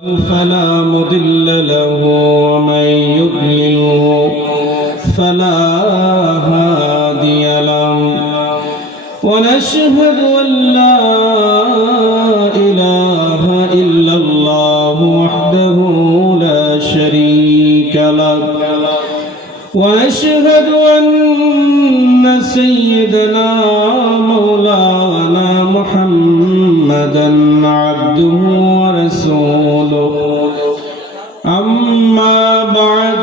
فلا مضل له ومن يضلل فلا هادي له ونشهد أن لا إله إلا الله وحده لا شريك له ونشهد أن سيدنا مولانا محمدا عبده ورسوله أما بعد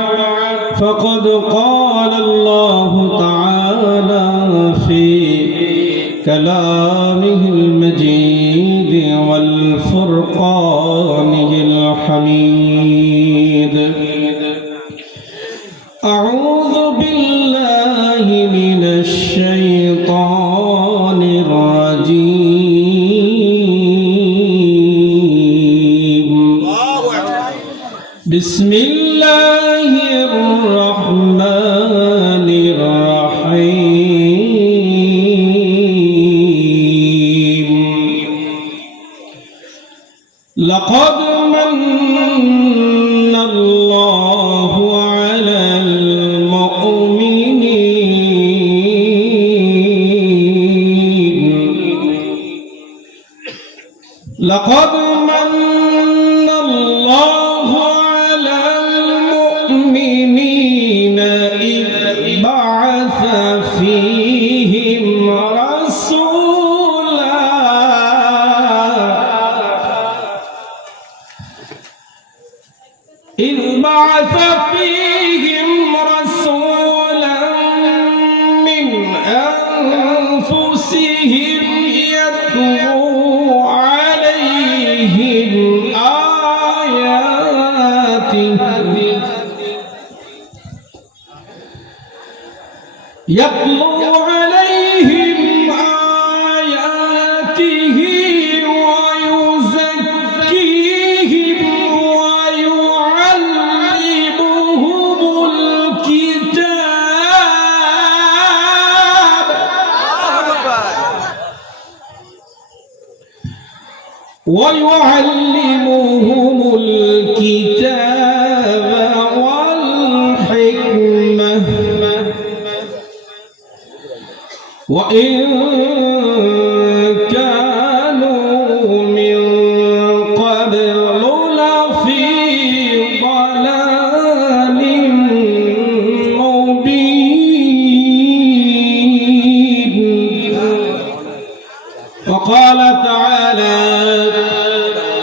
فقد قال الله تعالى في كلامه المجيد والفرقانه الحميد أعوذ بالله من الشيطان الرجيم بسم الله الرحمن الرحيم لقد من الله على المؤمنين لقد من الله على المؤمنين إذ بعث فيهم رسولا من أنفسهم يتلو عليهم آياته ويزكيهم ويعلمهم الكتاب والحكمة وإن كانوا من قبل لفي ضلال مبين وقال تعالى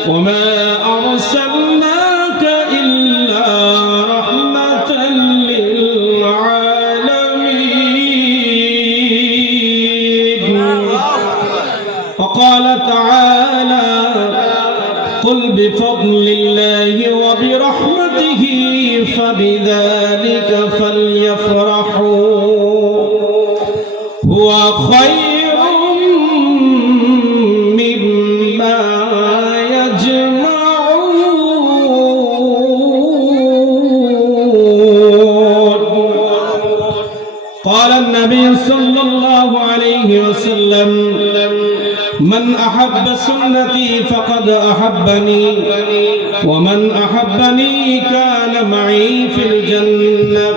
وما أرسلناك إلا رحمة للعالمين وقال تعالى قل بفضل الله وبرحمته فبذلك فليفرحوا هو خير قال النبي صلى الله عليه وسلم من أحب سنتي فقد أحبني ومن أحبني كان معي في الجنة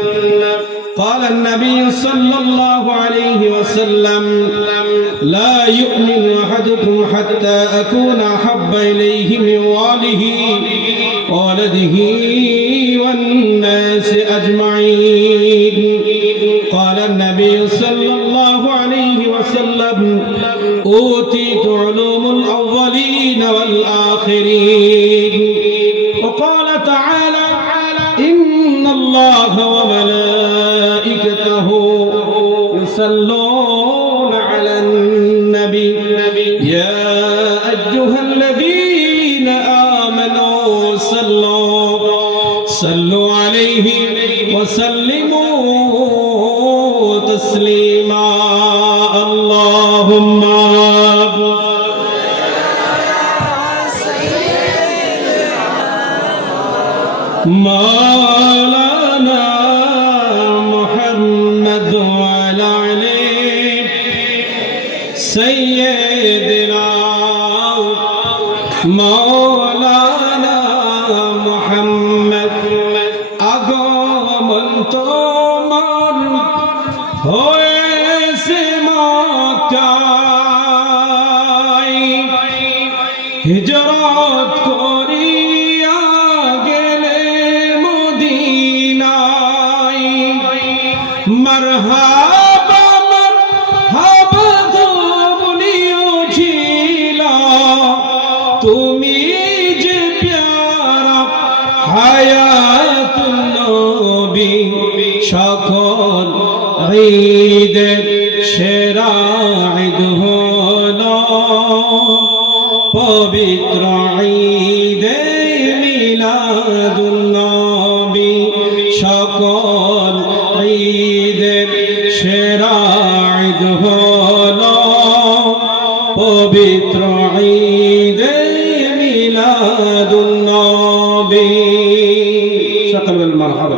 قال النبي صلى الله عليه وسلم لا يؤمن أحدكم حتى أكون أحب إليه من والده والناس أجمعين قال النبي صلى الله عليه وسلم أوتيت علوم الأولين والآخرين وقال تعالى إن الله وملائكته يصلون على النبي يا أيها الذين آمنوا صلوا عليه وسلموا تسليما اللهم مولانا محمد وعلى عليه سيدنا مولانا হায়াতুন নবী সকল ঈদের সেরা ঈদ হলো পবিত্র ঈদে মিলাদুন নবী সকল ঈদের সেরা ঈদ হলো পবিত্র ঈদে মিলাদুন নবী সকল বল মারহাবা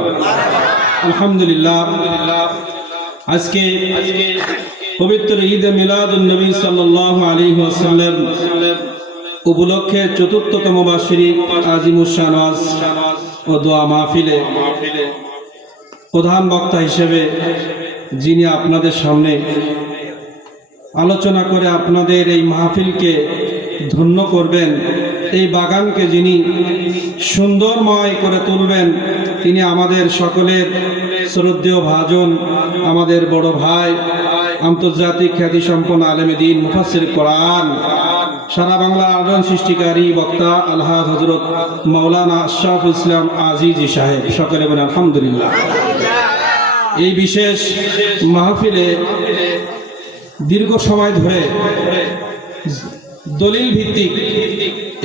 আলহামদুলিল্লাহ আজকে পবিত্র ঈদে মিলাদুন নবী সাল্লাল্লাহু আলাইহি ওয়াসাল্লাম উপলক্ষে চতুর্থতম বার্ষিক আজিমুস শান ওয়াজ ও দোয়া মাহফিলে প্রধান বক্তা হিসেবে যিনি আপনাদের সামনে আলোচনা করে আপনাদের এই মাহফিলকে ধন্য করবেন, এই বাগানকে যিনি সুন্দরময় করে তুলবেন, তিনি আমাদের সকলের শ্রদ্ধেয় ভাজন, আমাদের বড় ভাই, আন্তর্জাতিক খ্যাতিসম্পন্ন আলেমে দ্বীন, মুফাসসির কোরআন, সারা বাংলা আলোড়ন সৃষ্টিকারী বক্তা আলহাজ হযরত মাওলানা আশরাফুল ইসলাম আজিজি সাহেব। সকলে বলেন আলহামদুলিল্লাহ। এই বিশেষ মাহফিলে দীর্ঘ সময় ধরে দলিল ভিত্তিক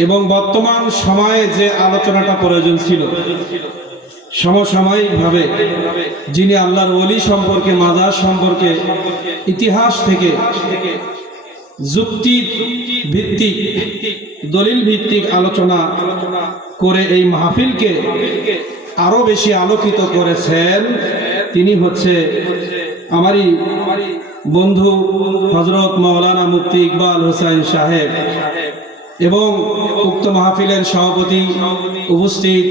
এবং বর্তমান সময়ে যে আলোচনাটা প্রয়োজন ছিল, সমসাময়িকভাবে যিনি আল্লাহর ওলি সম্পর্কে, মাজার সম্পর্কে ইতিহাস থেকে যুক্তি ভিত্তিক, দলিল ভিত্তিক আলোচনা করে এই মাহফিলকে আরো বেশি আলোকিত করেছেন, তিনি হচ্ছে আমারই বন্ধু হযরত মাওলানা মুফতি ইকবাল হোসেন সাহেব এবং উক্ত মাহফিলের সভাপতি, উপস্থিত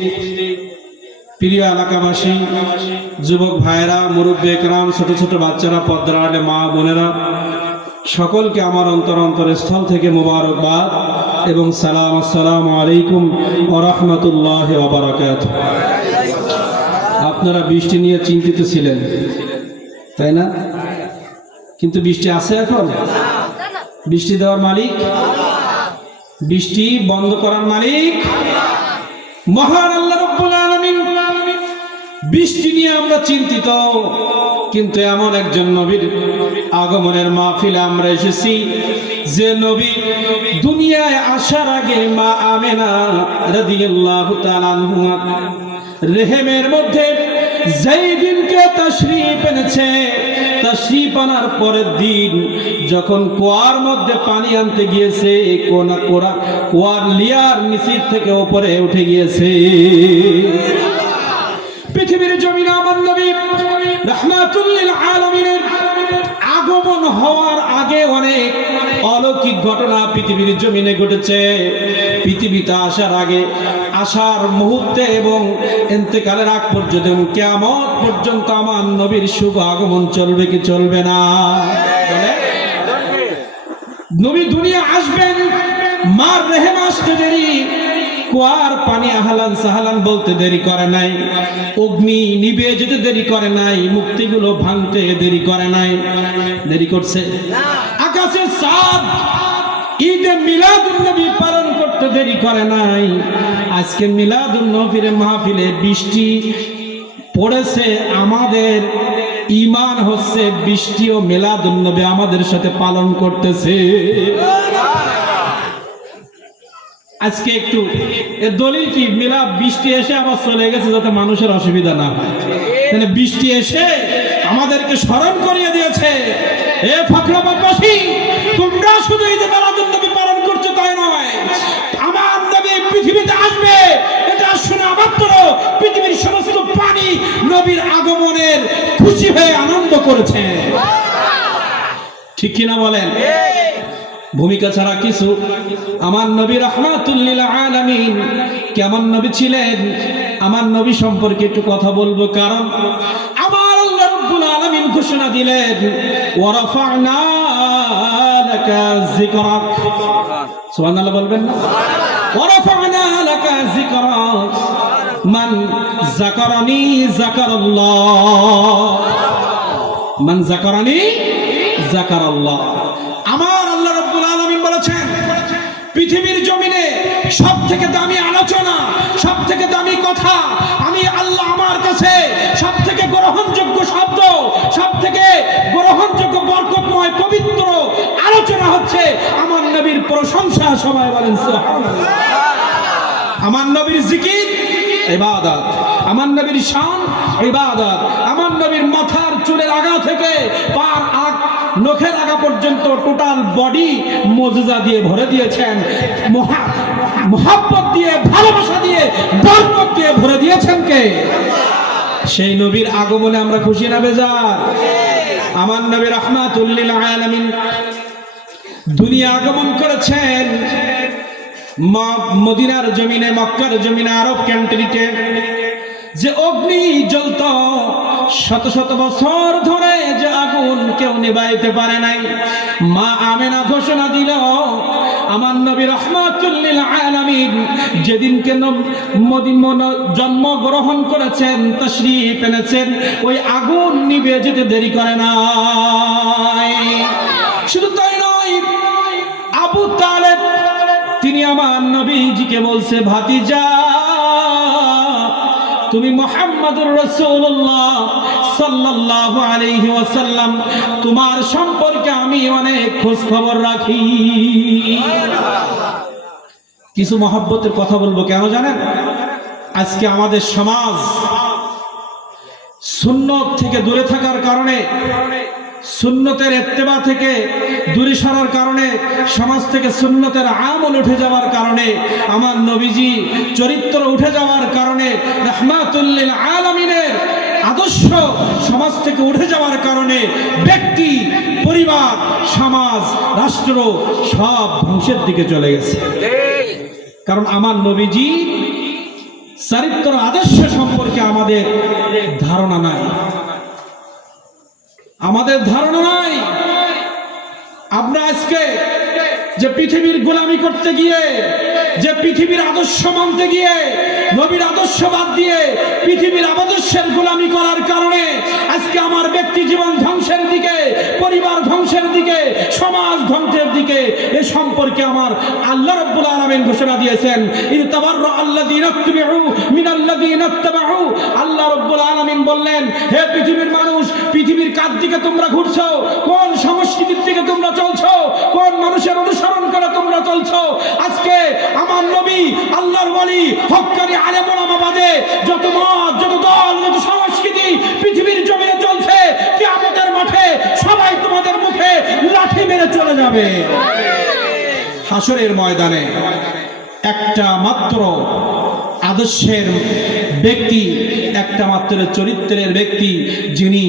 প্রিয় এলাকাবাসী, যুবক ভাইয়েরা, মুরব্বী একরাম, ছোট ছোট বাচ্চারা, পর্দার আড়ালে মা বোনেরা, সকলকে আমার অন্তরস্থল থেকে মোবারকবাদ এবং সালাম। আসসালামু আলাইকুম ওয়া রাহমাতুল্লাহি ওয়া বারাকাতুহু। আপনারা বৃষ্টি নিয়ে চিন্তিত ছিলেন, তাই না? কিন্তু বৃষ্টি আছে এখন? বৃষ্টি দেওয়ার মালিক, বৃষ্টি বন্ধ করার মালিক মহান আল্লাহ রাব্বুল আলামিন। বৃষ্টি নিয়ে আমরা চিন্তিত, কিন্তু এমন একজন নবীর আগমনের মাহফিলে আমরা এসেছি যে নবী দুনিয়ায় আসার আগে মা আমেনা রাদিয়াল্লাহু তাআলা আনহা রেহেমের মধ্যে যেই দিনকে তাশরীফ এনেছে, তাশরীফ আনার পরের দিন যখন কুয়ার মধ্যে পানি আনতে গিয়েছে, কুয়ার লিয়ার নিচের থেকে উপরে উঠে গিয়েছে। পৃথিবীর জমিনে আমার নবী রাহমাতুল লিল আলামিনের আগমন হওয়ার আগে অনেক অলৌকিক ঘটনা পৃথিবীর জমিনে ঘটেছে। পৃথিবীতে আসার আগে, আসার মুহূর্তে এবং ইন্তেকালের আগ পর্যন্ত এবং কিয়ামত পর্যন্ত আমার নবীর শুভ আগমন চলবে কি চলবে না? নবী দুনিয়া আসবেন, মার রেহেম আসতে দেরি, কুয়ার পানি আহলান সাহলান বলতে দেরি করে নাই, অগ্নি নিভে যেতে দেরি করে নাই, মুক্তিগুলো ভাঙতে দেরি করে নাই। দেরি করছে? আকাশের চাঁদ ঈদে মিলাদুন নবী পালন করতে দেরি করে নাই। আজকে মিলাদুন নবীর মাহফিলে বৃষ্টি পড়েছে, আমাদের ঈমান হচ্ছে বৃষ্টি ও মিলাদুন নবী আমাদের সাথে পালন করতেছে। আজকে একটু দলিল কি, মিলাদ বৃষ্টি এসে আবার চলে গেছে যাতে মানুষের অসুবিধা না হয়, মানে বৃষ্টি এসে আমাদেরকে স্মরণ করিয়ে দিয়েছে, এ ফখরাবাদবাসী, তোমরা শুধু ঈদে মিলাদুন নবী পালন করছো তাই নয়, আমার নবী পৃথিবীতে আসবে এটা শুনে মাত্র পৃথিবীর সমস্ত প্রাণী নবীর আগমনের খুশি হয়ে আনন্দ করেছে। ঠিক কিনা বলেন? ভূমিকা ছাড়া কিছু। আমার নবী রাহমাতুল লিল আলামিন কেমন নবী ছিলেন, আমার নবী সম্পর্কে একটু কথা বলবো, কারণ আমার আল্লাহ রাব্বুল আলামিন ঘোষণা দিলেন, ওয়া রাফা'না লাকা যিকরাক। সুবহানাল্লাহ বলবেন না? ওয়া রাফা'না লাকা যিকরাক, মান যাকারানি যাকারাল্লাহ, মান যাকারানি যাকারাল্লাহ। আমার আল্লাহ রাব্বুল আলামিন বলেছেন, পৃথিবীর জমিনে সবথেকে দামি আলোচনা, সবথেকে দামি কথা পবিত্র আলোচনা হচ্ছে আমার নবীর প্রশংসা। সবাই বলেন সুবহানাল্লাহ। আমার নবীর জিকির ইবাদত, আমার নবীর শান ইবাদত, আমার নবীর মাথার চুলের আগা থেকে পার নখের আগা পর্যন্ত টোটাল বডি মুজিজা দিয়ে ভরে দিয়েছেন, মোহাব্বত দিয়ে, ভালোবাসা দিয়ে, বরকত দিয়ে ভরে দিয়েছেন কে? সেই নবীর আগমনে আমরা খুশি না বেজার? আমার নবী রাহমাতুল লিল আলামিন দুনিয়া আগমন করেছেন মদিনার জমিনে, মক্কার জমিনে, আরব কান্ট্রিতে যে অগ্নি জ্বলত শত শত বছর ধরে, যে আগুন কেউ নিভাইতে পারে নাই। মা আমেনা ঘোষণা দিল আমার নবী রাহমাতুল লিল আলামিন যেদিনকে জন্মগ্রহণ করেছেন, তাশরীফ এনেছেন, ওই আগুন নিভে যেতে দেরি করে নাই। শুধু তাই নয়, আবু তালেব তিনি আমার নবীজিকে বলছে, ভাতিজা তুমি মুহাম্মদুর রাসূলুল্লাহ সাল্লাল্লাহু আলাইহি ওয়াসাল্লাম, তোমার সম্পর্কে আমি অনেক খোঁজ খবর রাখি। কিছু মহব্বতের কথা বলবো, কেন জানেন? আজকে আমাদের সমাজ সুন্নত থেকে দূরে থাকার কারণে, সুন্নতের ইত্তেবা থেকে দূরে সরার কারণে, সমাজ থেকে সুন্নতের আমল উঠে যাওয়ার কারণে, আমার নবীজি চরিত্র উঠে যাওয়ার কারণে, রাহমাতুল লিল আলামিনের আদর্শ সমাজ থেকে উঠে যাওয়ার কারণে ব্যক্তি, পরিবার, সমাজ, রাষ্ট্র সব ধ্বংসের দিকে চলে গেছে। কারণ আমার নবীজি চরিত্র আদর্শ সম্পর্কে আমাদের ধারণা নাই, আমাদের ধারণা নাই। আমরা আজকে যে পৃথিবীর গোলামি করতে গিয়ে, যে পৃথিবীর আদর্শ মানতে গিয়ে, নবীর আদর্শ বাদ দিয়ে পৃথিবীর আদর্শের গোলামি করার কারণে আজকে আমার ব্যক্তি জীবন ধ্বংসের দিকে, পরিবার ধ্বংসের দিকে, সমাজ ধ্বংসের দিকে। এ সম্পর্কে আমার আল্লাহ রাব্বুল আলামিন ঘোষণা দিয়েছেন, ইতাবাররা আল্লাযীনা ইত্তাবাউ মিনাল্লাযীনা ইত্তাবাউ। আল্লাহ রাব্বুল আলামিন বললেন, হে পৃথিবীর মানুষ, পৃথিবীর কার দিকে তোমরা ঘুরছো? কোন সংস্কৃতির দিকে তোমরা চলছো? কোন মানুষের অনুসরণ করে তোমরা চলছো? আজকে আমার নবী, আল্লাহর ওলি, হক্কানি আলেম ওলামা বাদে যত মত, যত দল, যত সংস্কৃতি পৃথিবীর জমিনে চলছে, কিয়ামতের মাঠে সবাই তোমাদের মুখে লাঠি মেরে চলে যাবে। হাসরের ময়দানে একটা মাত্র আদর্শের ব্যক্তি, একটা মাত্র চরিত্রের ব্যক্তি, যিনি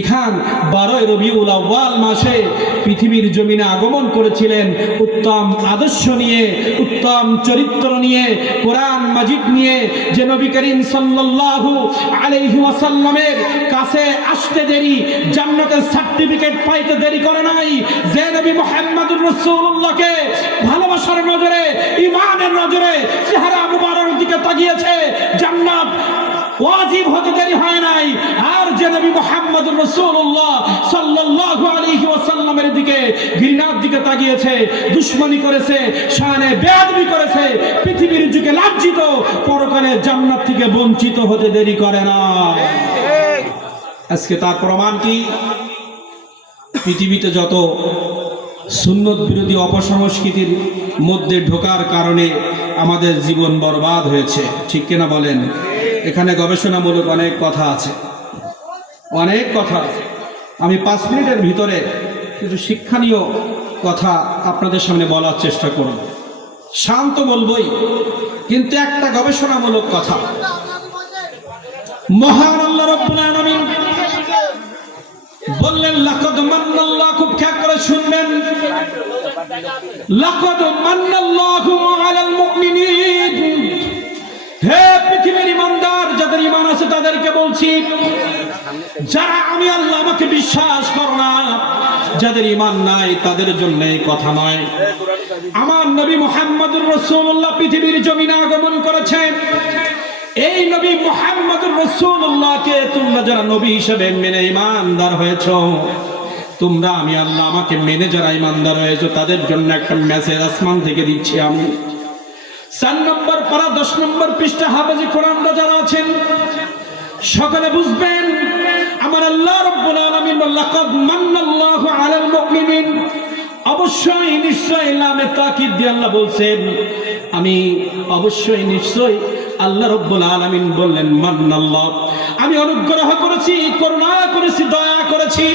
এখান 12 রবিউল আউয়াল মাসে পৃথিবীর জমিনে আগমন করেছিলেন উত্তম আদর্শ নিয়ে, উত্তম চরিত্র নিয়ে, কোরআন মাজিদ নিয়ে, যে নবী করিম সাল্লাল্লাহু আলাইহি ওয়াসাল্লামের কাছে আসতে দেরি, জান্নাতের সার্টিফিকেট পাইতে দেরি করে নাই, যে নবী মুহাম্মদুর রাসূলুল্লাহকে ভালোবাসার নজরে, ঈমানের নজরে চেহারা মুবারকের দিকে তাকিয়েছে, জান্নাত ওয়াজিব হতে দেরি হয় নাই। আর যে নবী মুহাম্মদুর রাসূলুল্লাহ সাল্লাল্লাহু আলাইহি ওয়াসাল্লামের দিকে, ঘৃণার দিকে তাকিয়েছে, দুশমনি করেছে, শানে বেয়াদবি করেছে, পৃথিবীর যুগে লাজ্জিত, পরকালে জান্নাত থেকে বঞ্চিত হতে দেরি করে না। আজকে তার প্রমাণ কি? পৃথিবীতে যত সুন্নত বিরোধী অপসংস্কৃতির মধ্যে ঢোকার কারণে আমাদের জীবন বরবাদ হয়েছে, ঠিক কিনা বলেন? এখানে গবেষণামূলক অনেক কথা আছে, অনেক কথা আছে। আমি 5 মিনিটের ভিতরে কিছু শিক্ষণীয় কথা আপনাদের সামনে বলার চেষ্টা করব। শান্ত বলবই, কিন্তু একটা গবেষণামূলক কথা। মহান আল্লাহ রাব্বুল আলামিন বললেন, লাকাদ মান্নাল্লাহু, খুব খেয়াল করে শুনবেন, লাকাদ মান্নাল্লাহু আলাল মুমিনিন। হে পৃথিবীর ইমানদার, যাদের ঈমান আছে তাদেরকে বলছি, যারা আমি আল্লাহ আমাকে বিশ্বাস করো না, যাদের ঈমান নাই তাদের জন্য এই কথা নয়। আমার নবী মুহাম্মদুর রাসূলুল্লাহ পৃথিবীর জমিনে আগমন করেছেন। এই নবী মুহাম্মদুর রাসূলুল্লাহকে তোমরা যারা নবী হিসেবে মেনে ঈমানদার হয়েছো, তোমরা আমি আল্লাহ আমাকে মেনে যারা ঈমানদার হয়েছো, তাদের জন্য একটা মেসেজ আসমান থেকে দিচ্ছি আমি। 4 নম্বর পারা 10 নম্বর পৃষ্ঠা হাফেজে কোরআনরা যারা আছেন সকলে বুঝবেন, আমার আল্লাহ রাব্বুল আলামিন লাকাদ মান্নাল্লাহু আলাল মুমিনিন, অবশ্যই নিশ্চয়ই লামে তাকিদ দিয়ে আল্লাহ বলছেন, আমি অবশ্যই নিশ্চয়ই আল্লাহ রাব্বুল আলামিন বললেন মান্নাল্লাহ, আমি অনুগ্রহ করেছি, করুণা করেছি, দয়া করেছি,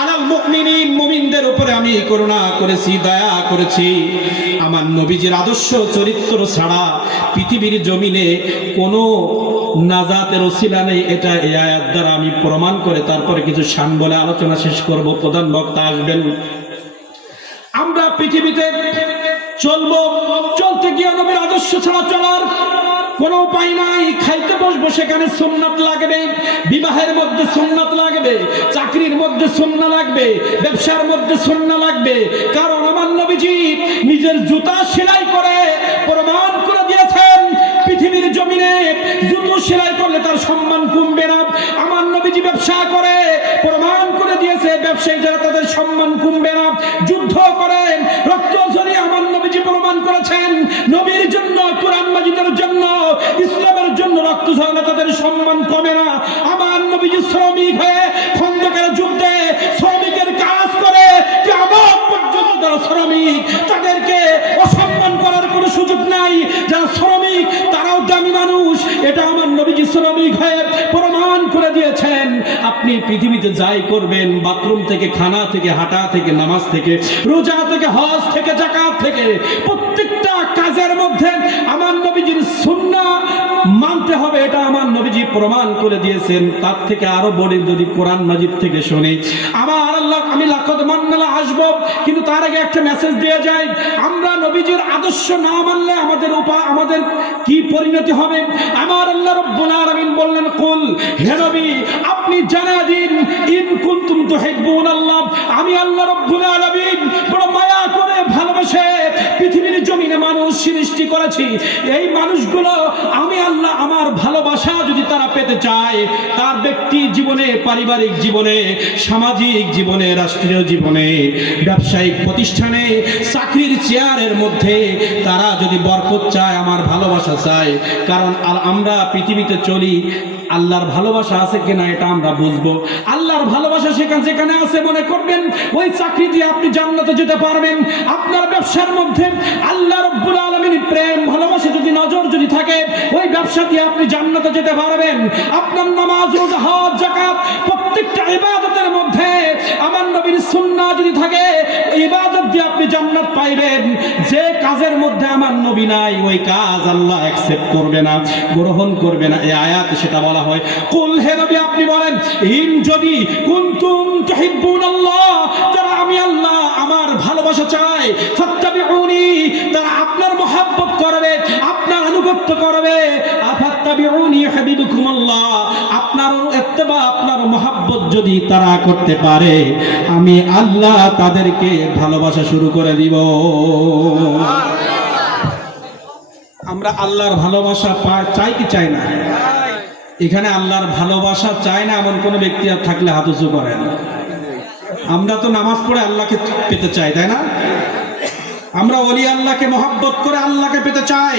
আলাল মুমিনিন, মুমিনদের উপরে আমি করুণা করেছি, দয়া করেছি। আমার নবীজির আদর্শ চরিত্র ছাড়া পৃথিবীর জমিনে কোনো নাজাতের ওসিলা নেই, এটা এই আয়াত দ্বারা আমি প্রমাণ করে তারপরে কিছু শান বলে আলোচনা শেষ করব। প্রধান বক্তা আসবেন। আমরা পৃথিবীতে চলবো, চলতে গিয়ে নবীর আদর্শ ছাড়া চলার কোনো উপায় নাই। খাইতে বসবো, সেখানে সুন্নাত লাগবে, বিবাহের মধ্যে সুন্নাত লাগবে, চাকরির মধ্যে সুন্নাত লাগবে, ব্যবসার মধ্যে সুন্নাত লাগবে। কারণ আমার নবীজি নিজের জুতা সেলাই করে প্রমাণ করে দিয়েছেন, পৃথিবীর জমিনে জুতো সেলাই করলে তার সম্মান কমবে না। আমার নবীজি ব্যবসা করে প্রমাণ করে দিয়েছে, ব্যবসায়ী যারা তাদের সম্মান কমবে না। যুদ্ধ করেন, রক্ত ঝরিয়ে আমার নবীজি প্রমাণ করেছেন, নবীর জন্য, কোরআন মাজিদের জন্য, ইসলামের জন্য রক্ত ঝরালে তাদের সম্মান কমে না। আমার নবীজি শ্রমিক হয়ে খন্দকের যুদ্ধে শ্রমিকের কাজ করে কিয়ামত পর্যন্ত যারা শ্রমিক, তাদেরকে অসম্মান করার কোনো সুযোগ নাই। যারা শ্রমিক তারাও দামি মানুষ, এটা আমার নবীজি শ্রমিক হয়ে প্রমাণ করে দিয়েছেন। আপনি পৃথিবীতে যাই করবেন, বাথরুম থেকে, খানা থেকে, হাঁটা থেকে, নামাজ থেকে, রোজা থেকে, হজ থেকে, যাকাত থেকে, প্রত্যেকটা কাজের মধ্যে আমার নবীজির সুন্নাহ মানতে হবে, এটা আমার নবীজি প্রমাণ করে দিয়েছেন। তার থেকে আরো বড় যদি কোরআন মাজিদ থেকে শুনি, আমার আল্লাহ, আমি লাকাদ মান্নাল্লাহ আসবো, কিন্তু তার আগে একটা মেসেজ দিয়ে যাই। আমরা নবীজির আদর্শ না মানলে আমাদের কি পরিণতি হবে? আমার আল্লাহ রাব্বুল আলামিন বললেন, কুল, হে নবী আপনি জানিয়ে দিন, ইন কুনতুম তুহিব্বুনাল্লাহ, আমি আল্লাহ রাব্বুল আলামিন বড় মায়া করে ভালোবাসে পৃথিবীর জমিনে মানুষ সৃষ্টি করেছি। এই মানুষগুলো আমি আল্লাহ, আমার ভালোবাসা যদি তারা পেতে চায়, তার ব্যক্তি জীবনে, পারিবারিক জীবনে, সামাজিক জীবনে, রাষ্ট্রীয় জীবনে, ব্যবসায়িক প্রতিষ্ঠানে, চাকরির চেয়ারের মধ্যে তারা যদি বরকত চায়, আমার ভালোবাসা চায়। কারণ আমরা পৃথিবীতে চলি, আল্লাহর ভালোবাসা আছে কিনা এটা আমরা বুঝবো। আল্লাহর ভালোবাসা সেখানে যেখানে আছে, মনে করবেন ওই চাকরি দিয়ে আপনি জান্নাতে যেতে পারবেন। আপনার ব্যবসার মধ্যে আল্লাহ রাব্বুল আলামিনের প্রেম, ভালোবাসা যদি, নজর যদি থাকে, ওই ব্যবসা দিয়ে আপনি জান্নাতে যেতে পারবেন। আপনার নামাজ, রোজা, হজ, যাকাত, প্রত্যেকটা ইবাদতের মধ্যে আমার নবীর সুন্নাহ যদি থাকে, ইবাদত দিয়ে আপনি জান্নাত পাইবেন। যে কাজের মধ্যে আমার নবী নাই, ওই কাজ আল্লাহ অ্যাকসেপ্ট করবে না, গ্রহণ করবে না। এই আয়াতে সেটা বলা হয়। কুল, হে নবী আপনি বলেন, ইন যদি কুনতুম তুহিব্বুনাল্লাহ, যারা আমি আল্লাহ, আমার ভালোবাসা চায়, ফাত্তাবিউনি, তারা আপনার মহব্বত করবে, আপনার আনুগত্য করবে। আফাত্তাবিউনি ইউহিব্বুকুমুল্লাহ, আপনার ইত্তেবা, আপনার মহব্বত যদি তারা করতে পারে, আমি আল্লাহ তাদেরকে ভালোবাসা শুরু করে দিব। আমরা আল্লাহর ভালোবাসা চাই কি চাই না? এখানে আল্লাহর ভালোবাসা চায় না এমন কোন ব্যক্তি আর থাকলে হাত উঁচু করেন। আমরা তো নামাজ পড়ে আল্লাহকে পেতে চাই, তাই না? আমরা ওলি আল্লাহকে মহব্বত করে আল্লাহকে পেতে চাই।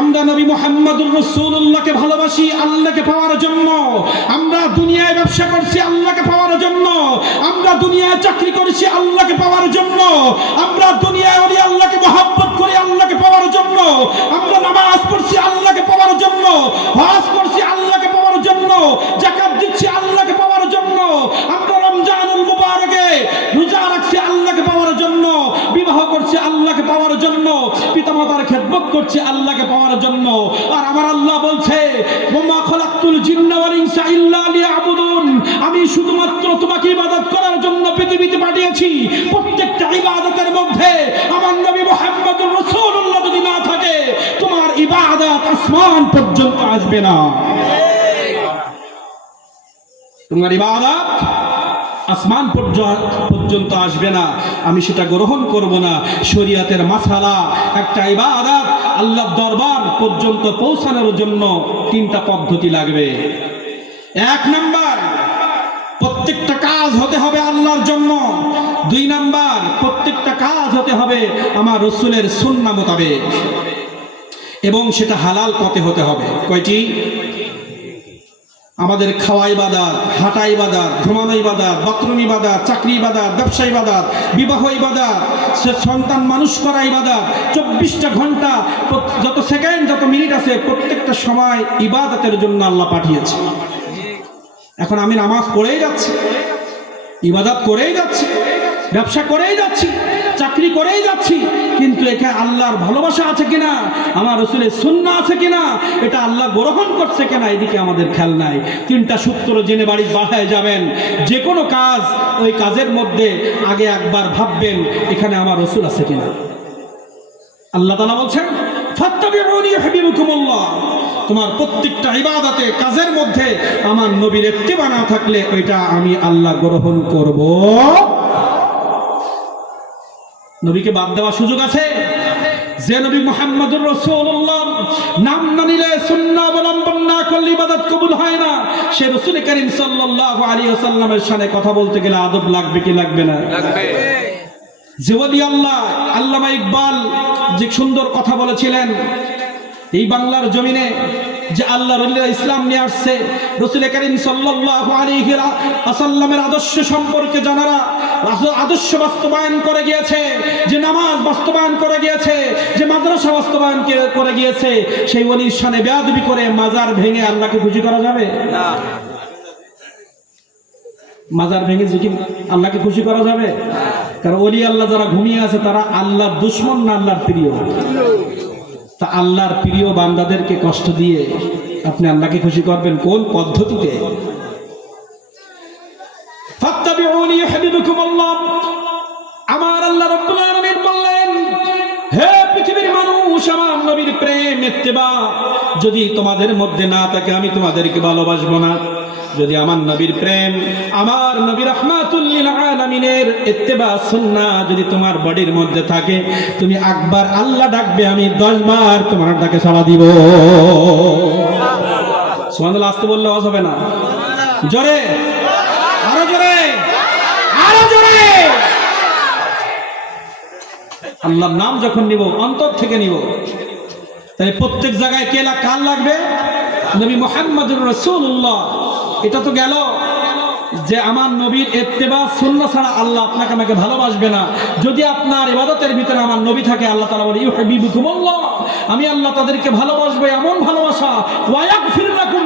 আমরা নবী মুহাম্মদুর রাসূলুল্লাহকে ভালোবাসি আল্লাহকে পাওয়ার জন্য। আমরা দুনিয়ায় ব্যবসা করছি আল্লাহকে পাওয়ার জন্য। আমরা দুনিয়ায় চাকরি করছি আল্লাহকে পাওয়ার জন্য। আমরা দুনিয়ায় ওলি আল্লাহকে মহব্বত করি আল্লাহকে পাওয়ার জন্য। আমরা নামাজ পড়ছি আল্লাহকে পাওয়ার জন্য, হজ করছি আল্লাহকে পাওয়ার জন্য, যাকাত দিচ্ছি আল্লাহকে পাওয়ার জন্য। আমরা রমজানুল মুবারকে রোজা রাখছি আল্লাহকে পাওয়ার জন্য, বিবাহ করছি আল্লাহকে পাওয়ার জন্য, পিতামাতার খেদমত করছি আল্লাহকে পাওয়ার জন্য। আর আমার আল্লাহ বলছে, ওমা খলাকতুল জিন্না ওয়াল ইনসা ইল্লা লিয়াবুদুন, আমি শুধুমাত্র তোমাকে ইবাদত করার জন্য পৃথিবীতে পাঠিয়েছি। প্রত্যেকটা ইবাদতের মধ্যে আমার নবী মুহাম্মদুর রাসূলুল্লাহ যদি না থাকে, তোমার ইবাদত আসমান পর্যন্ত আসবে না। তোমার ইবাদত আসমান পর্যন্ত আসবে না, আমি সেটা গ্রহণ করব না। শরীয়তের মাসালা, একটা ইবাদত আল্লাহর দরবার পর্যন্ত পৌঁছানোর জন্য তিনটা পদ্ধতি লাগবে। এক নাম্বার, প্রত্যেকটা কাজ হতে হবে আল্লাহর জন্য। দুই নাম্বার, প্রত্যেকটা কাজ হতে হবে আমার রাসূলের সুন্নাহ মোতাবেক, এবং সেটা হালাল পথে হতে হবে। কয়টি? আমাদের খাওয়া ইবাদত, হাঁটা ইবাদত, ঘুমানো ইবাদত, বাথরুম ইবাদত, চাকরি ইবাদত, ব্যবসা ইবাদত, বিবাহ ইবাদত, সন্তান মানুষ করা ইবাদত। 24টা ঘন্টা, যত সেকেন্ড, যত মিনিট আছে, প্রত্যেকটা সময় ইবাদতের জন্য আল্লাহ পাঠিয়েছে। এখন আমি নামাজ পড়েই যাচ্ছি, ইবাদত করেই যাচ্ছি, ব্যবসা করেই যাচ্ছি, চাকরি করেই যাচ্ছি, কিন্তু এখানে আল্লাহর ভালোবাসা আছে কিনা, আমার রাসূলের সুন্নাহ আছে কিনা, এটা আল্লাহ গ্রহণ করছে কিনা, এদিকে আমাদের খেয়াল নাই। 3টা সূত্র জেনে বাড়ি বাসায় যাবেন, যে কোনো কাজ, ওই কাজের মধ্যে আগে একবার ভাববেন এখানে আমার রাসূল আছে কিনা। আল্লাহ তাআলা বলছেন ফাত্তাবিউনি ইউহিব্বুকুমুল্লাহ, তোমার প্রত্যেকটা ইবাদতে, কাজের মধ্যে আমার নবীর ইত্তেবা না থাকলে ওইটা আমি আল্লাহ গ্রহণ করব। নবীকে বাদ দেওয়ার সুযোগ আছে? যে নবী মুহাম্মদুর রাসূলুল্লাহ নাম না নিলে, সুন্নাহ অবলম্বন না করলে ইবাদত কবুল হয় না। সে রাসূল করিম সাল্লাল্লাহু আলাইহি ওয়াসাল্লামের শানে কথা বলতে গেলে আদব লাগবে কি লাগবে না? লাগবে। যে ওলি আল্লাহ, আল্লামা ইকবাল যে সুন্দর কথা বলেছিলেন, এই বাংলার জমিনে যে আল্লাহর ওলিরা ইসলাম নিয়ে আসছে, রাসূল করিম সাল্লাল্লাহু আলাইহি ওয়াসাল্লামের আদর্শ সম্পর্কে যারা আদর্শ বাস্তবায়ন করে গিয়েছে, যে নামাজ বাস্তবায়ন করে গিয়েছে, যে মাদ্রাসা বাস্তবায়ন করে গিয়েছে, সেই ওলির শানে বেয়াদবি করে মাজার ভেঙে আল্লাহকে খুশি করা যাবে না? মাজার ভেঙে কি আল্লাহকে খুশি করা যাবে? কারণ ওলি আল্লাহ যারা ঘুমিয়ে আছে তারা আল্লাহর দুশমন না আল্লাহর প্রিয়? তা আল্লাহর প্রিয় বান্দাদেরকে কষ্ট দিয়ে আপনি আল্লাহকে খুশি করবেন কোন পদ্ধতিতে? ফাত্তাবিউনি ইউহিব্বুকুমুল্লাহ, আমার আল্লাহ রাব্বুল আলামিন বললেন, হে পৃথিবীর মানুষ, আমার নবীর প্রেম ইত্তেবা যদি তোমাদের মধ্যে না থাকে, আমি তোমাদেরকে ভালোবাসবো না। যদি আমার নবীর প্রেম, আমার নবী রাহমাতুল লিল আলামিনের ইত্তেবা সুন্নাহ যদি তোমার বডির মধ্যে থাকে, তুমি একবার আল্লাহ ডাকবে, আমি 10 বার তোমার ডাকে সাড়া দিব। সুবহানাল্লাহ। আসতে বললে আওয়াজ হবে না? জোরে, আরো জোরে, আরো জোরে। আল্লাহর নাম যখন নিব, অন্তর থেকে নিব, তাই প্রত্যেক জায়গায় কে কার লাগবে? নবী মুহাম্মদুর রাসূলুল্লাহ। এটা তো গেল যে আমার নবীর ইত্তেবা সুন্নাহ ছাড়া আল্লাহ আপনাকে আমাকে ভালোবাসবে না। যদি আপনার ইবাদতের ভিতরে আমার নবী থাকে, আল্লাহ তাআলা বলে ইউহিব্বুকুমুল্লাহ, আমি আল্লাহ তাদেরকে ভালোবাসবো, এমন ভালোবাসা, ওয়া ইয়াগফির লাকুম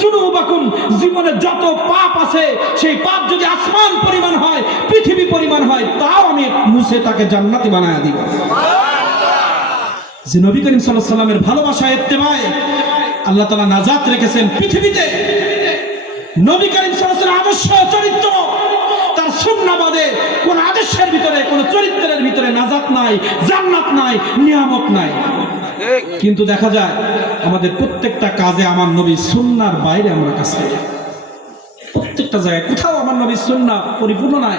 যুনুবাকুম, জীবনে যত পাপ আছে সেই পাপ যদি আসমান পরিমাণ হয়, পৃথিবী পরিমাণ হয়, তাও আমি মুছে তাকে জান্নাতি বানায়া দিব। যে নবী করিম সাল্লাল্লাহু আলাইহি ওয়াসাল্লামের ভালোবাসা, ইত্তেবায় আল্লাহ তাআলা নাজাত রেখেছেন পৃথিবীতে। নবী করিম সাল্লাল্লাহু আলাইহি ওয়াসাল্লামের আদর্শ চরিত্র, তার সুন্নাহ বাদে কোন আদর্শের ভিতরে, কোন চরিত্রের ভিতরে নাজাত নাই, জান্নাত নাই, নিয়ামত নাই। কিন্তু দেখা যায় আমাদের প্রত্যেকটা কাজে আমার নবীর সুন্নাহর বাইরে আমরা কাজ করি। প্রত্যেকটা জায়গায় কোথাও আমার নবীর সুন্নাহ পরিপূর্ণ নাই,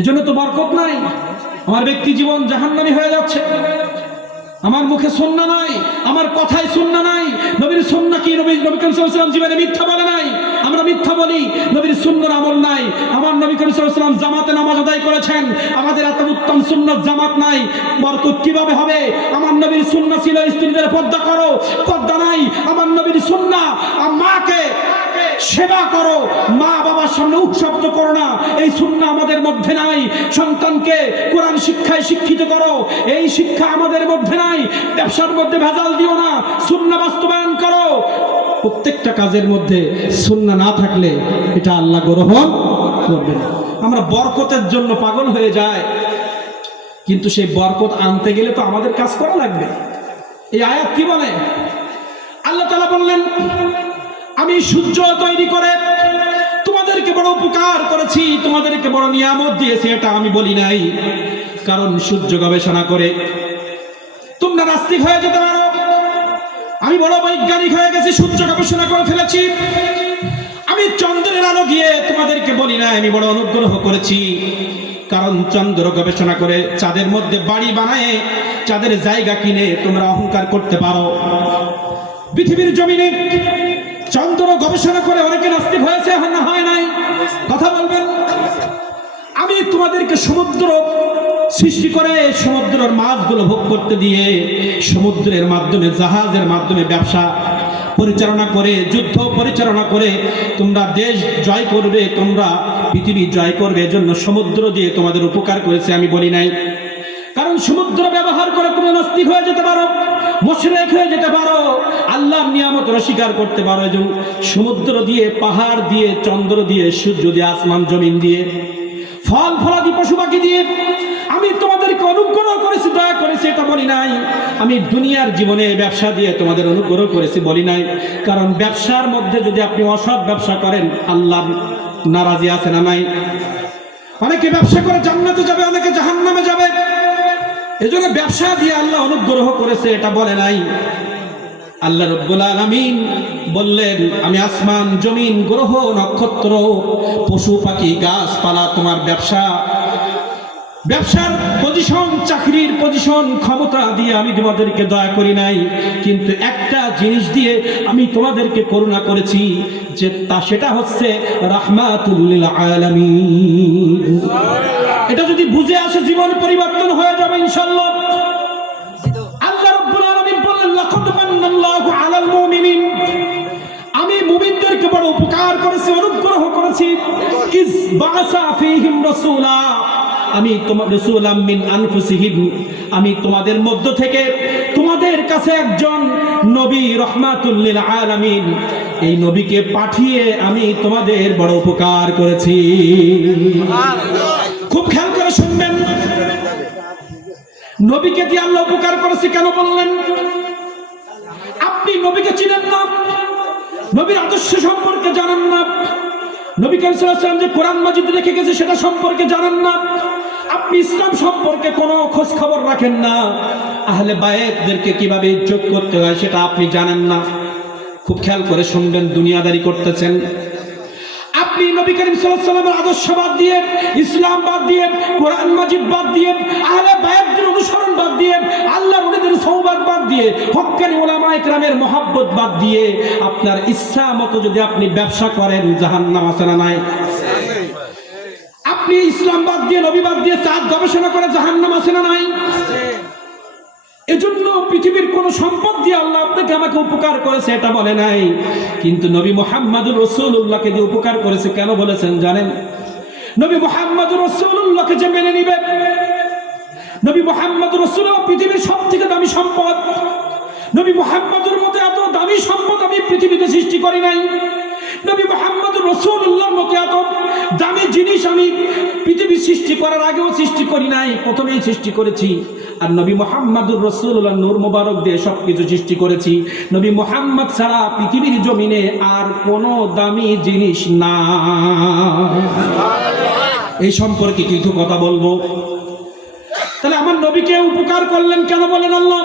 এজন্য তো বরকত নাই। আমার ব্যক্তি জীবন জাহান্নামী হয়ে যাচ্ছে। আমার মুখে সুন্নাহ নাই, আমার কথায় সুন্নাহ নাই। নবীর সুন্নাহ কি? নবী করিম সাল্লাল্লাহু আলাইহি ওয়াসাল্লাম জীবনে মিথ্যা বলে নাই, আমরা মিথ্যা বলি। নবীর সুন্নাহর আমল নাই। আমার নবী করিম সাল্লাল্লাহু আলাইহি ওয়াসাল্লাম জামাতে নামাজ আদায় করেছেন, আমাদের এত উত্তম সুন্নাত জামাত নাই, বরকত কিভাবে হবে? আমার নবীর সুন্নাহ ছিল স্ত্রীদের পর্দা করো, পর্দা নাই। আমার নবীর সুন্নাহ মাকে সেবা করো, মা বাবার সামনে উৎসব্দ করো না, এই সুন্নাহ আমাদের মধ্যে নাই। সন্তানকে কোরআন শিক্ষায় শিক্ষিত করো, এই শিক্ষা আমাদের মধ্যে নাই। ব্যবসার মধ্যে ভেজাল দিও না, সুন্নাহ বাস্তবায়ন করো। প্রত্যেকটা কাজের মধ্যে সুন্নাহ না থাকলে এটা আল্লাহ গ্রহণ করবে না। আমরা বরকতের জন্য পাগল হয়ে যায়, কিন্তু সেই বরকত আনতে গেলে তো আমাদের কাজ করা লাগবে। এই আয়াত কি বলে? আল্লাহ তাআলা বললেন, আমি সূর্য তৈরি করে তোমাদেরকে বড় উপকার করেছি, তোমাদেরকে বড় নিয়ামত দিয়েছি, এটা আমি বলি নাই। কারণ সূর্য গবেষণা করে তোমরা নাস্তিক হয়ে যেতে পারো, আমি বড় বৈজ্ঞানিক হয়ে গেছি, সূর্য গবেষণা করে ফেলেছি। আমি চন্দ্রের আলো গিয়ে তোমাদেরকে বলি না আমি বড় অনুগ্রহ করেছি। কারণ চন্দ্র গবেষণা করে চাঁদের মধ্যে বাড়ি বানায়, চাঁদের জায়গা কিনে তোমরা অহংকার করতে পারো। পৃথিবীর জমিনে চন্দ্র গবেষণা করে অনেকে নাস্তিক হয়েছে, না হয় নাই? কথা বলবেন। আমি তোমাদেরকে সমুদ্র সৃষ্টি করে সমুদ্রের মাছগুলো ভোগ করতে দিয়ে, সমুদ্রের মাধ্যমে, জাহাজের মাধ্যমে ব্যবসা পরিচালনা করে, যুদ্ধ পরিচালনা করে তোমরা দেশ জয় করবে, তোমরা পৃথিবী জয় করবে, এজন্য সমুদ্র দিয়ে তোমাদের উপকার করেছে আমি বলি নাই। কারণ সমুদ্র ব্যবহার করে তুমি নাস্তিক হয়ে যেতে পারো, মুশরিক হয়ে যেতে পারো, আল্লাহর নিয়ামত অস্বীকার করতে পারো। এজন্য সমুদ্র দিয়ে, পাহাড় দিয়ে, চন্দ্র দিয়ে, সূর্য দিয়ে, আসমান জমিন দিয়ে, ফল ফলাদি পশু পাখি দিয়ে আমি তোমাদেরকে অনুগ্রহ করেছি, দয়া করেছি, এটা বলি নাই। আমি দুনিয়ার জীবনে ব্যবসা দিয়ে তোমাদের অনুগ্রহ করেছি বলি নাই। কারণ ব্যবসার মধ্যে যদি আপনি অসৎ ব্যবসা করেন, আল্লাহর নারাজি আছে না নাই? অনেকে ব্যবসা করে জান্নাতে যাবে, অনেকে জাহান্নামে যাবে। এজন্য ব্যবসা দিয়ে আল্লাহ অনুগ্রহ করেছে এটা বলে নাই। আল্লাহ রাব্বুল আলামিন বললেন, আমি আসমান জমিন গ্রহ নক্ষত্র পশু পাখি গাছপালা তোমার ব্যবসার পজিশন, চাকরির পজিশন, ক্ষমতা দিয়ে আমি তোমাদেরকে দয়া করি নাই, কিন্তু একটা জিনিস দিয়ে আমি তোমাদেরকে করুণা করেছি, যে সেটা হচ্ছে রাহমাতুল লিল আলামিন। এটা যদি বুঝে আসে জীবন পরিবর্তন হয়ে যাবে ইনশাআল্লাহ। আল্লাহ রাব্বুল আলামিন বললেন, লাকাদ মান্নাল্লাহু আলাল মুমিনিন, আমি মুমিনদেরকে বড় উপকার করেছি, অনুগ্রহ করেছি। ইজ বাআসা ফীহিম রাসূলা, আমি তোমাদের রাসূলাম মিন আনফুসিহিম, আমি তোমাদের মধ্য থেকে তোমাদের কাছে একজন নবী রহমাতুল লিল আলামিন, এই নবীকে পাঠিয়ে আমি তোমাদের বড় উপকার করেছি। খুব খেয়াল করে শুনবেন, নবীকে দিয়ে আল্লাহ উপকার করেছে কেন বললেন? আপনি নবীকে চিনেন না, নবীর আদর্শ সম্পর্কে জানেন না, নবী কারীম সাল্লাল্লাহু আলাইহি ওয়াসাল্লাম যে কোরআন মাজিদ রেখে গেছে সেটা সম্পর্কে জানেন না, আপনি ইসলাম সম্পর্কে কোনো খোঁজ খবর রাখেন না, আহলে বায়েতদেরকে কিভাবে ইজ্জত করতে হয় সেটা আপনি জানেন না। খুব খেয়াল করে শুনবেন, দুনিয়াদারি করতেছেন আপনি। নবী কারীম সাল্লাল্লাহু আলাইহি ওয়াসাল্লামের আদর্শ বাদ দিয়ে, ইসলাম বাদ দিয়ে, কোরআন মাজিদ বাদ দিয়ে, আহলে বায়েতদের অনুসরণ বাদ দিয়ে, আল্লাহর ওলিদের সোহবত বাদ দিয়ে, হক্কানি উলামায়ে কেরামের মহব্বত বাদ দিয়ে আপনার ইচ্ছা মতো যদি আপনি ব্যবসা করেন, জাহান্নাম আছে না নাই? আপনি ইসলাম বাদ দিয়ে, নবী বাদ দিয়ে চাঁদ গবেষণা করে, জাহান্নাম আছে না নাই? এজন্য পৃথিবীর কোন সম্পদ দিয়ে আল্লাহ আপনাকে আমাকে উপকার করেছে এটা বলে নাই, কিন্তু নবী মুহাম্মদুর রাসূলুল্লাহকে দিয়ে উপকার করেছে। কেন বলেছেন জানেন? নবী মুহাম্মদুর রাসূলুল্লাহকে যে মেনে নিবে, নবী মুহাম্মদুর রাসূলুল্লাহ পৃথিবীর সবথেকে দামি সম্পদ। নবী মুহাম্মদুর মতো এত দামি সম্পদ আমি পৃথিবীতে সৃষ্টি করি নাই। নবী মুহাম্মদুর রাসূলুল্লাহর মতো এত দামি জিনিস আমি পৃথিবী সৃষ্টি করার আগেও সৃষ্টি করি নাই, প্রথমেই সৃষ্টি করেছি। আর নবী মুহাম্মদুর রাসূলুল্লাহ নূর মোবারক দিয়ে সবকিছু সৃষ্টি করেছি। নবী মুহাম্মদ ছাড়া পৃথিবীর জমিনে আর কোনো দামি জিনিস না। এই সম্পর্কে কিছু কথা বলবো। তাহলে আমার নবীকে উপকার করলেন কেন বলেন আল্লাহ?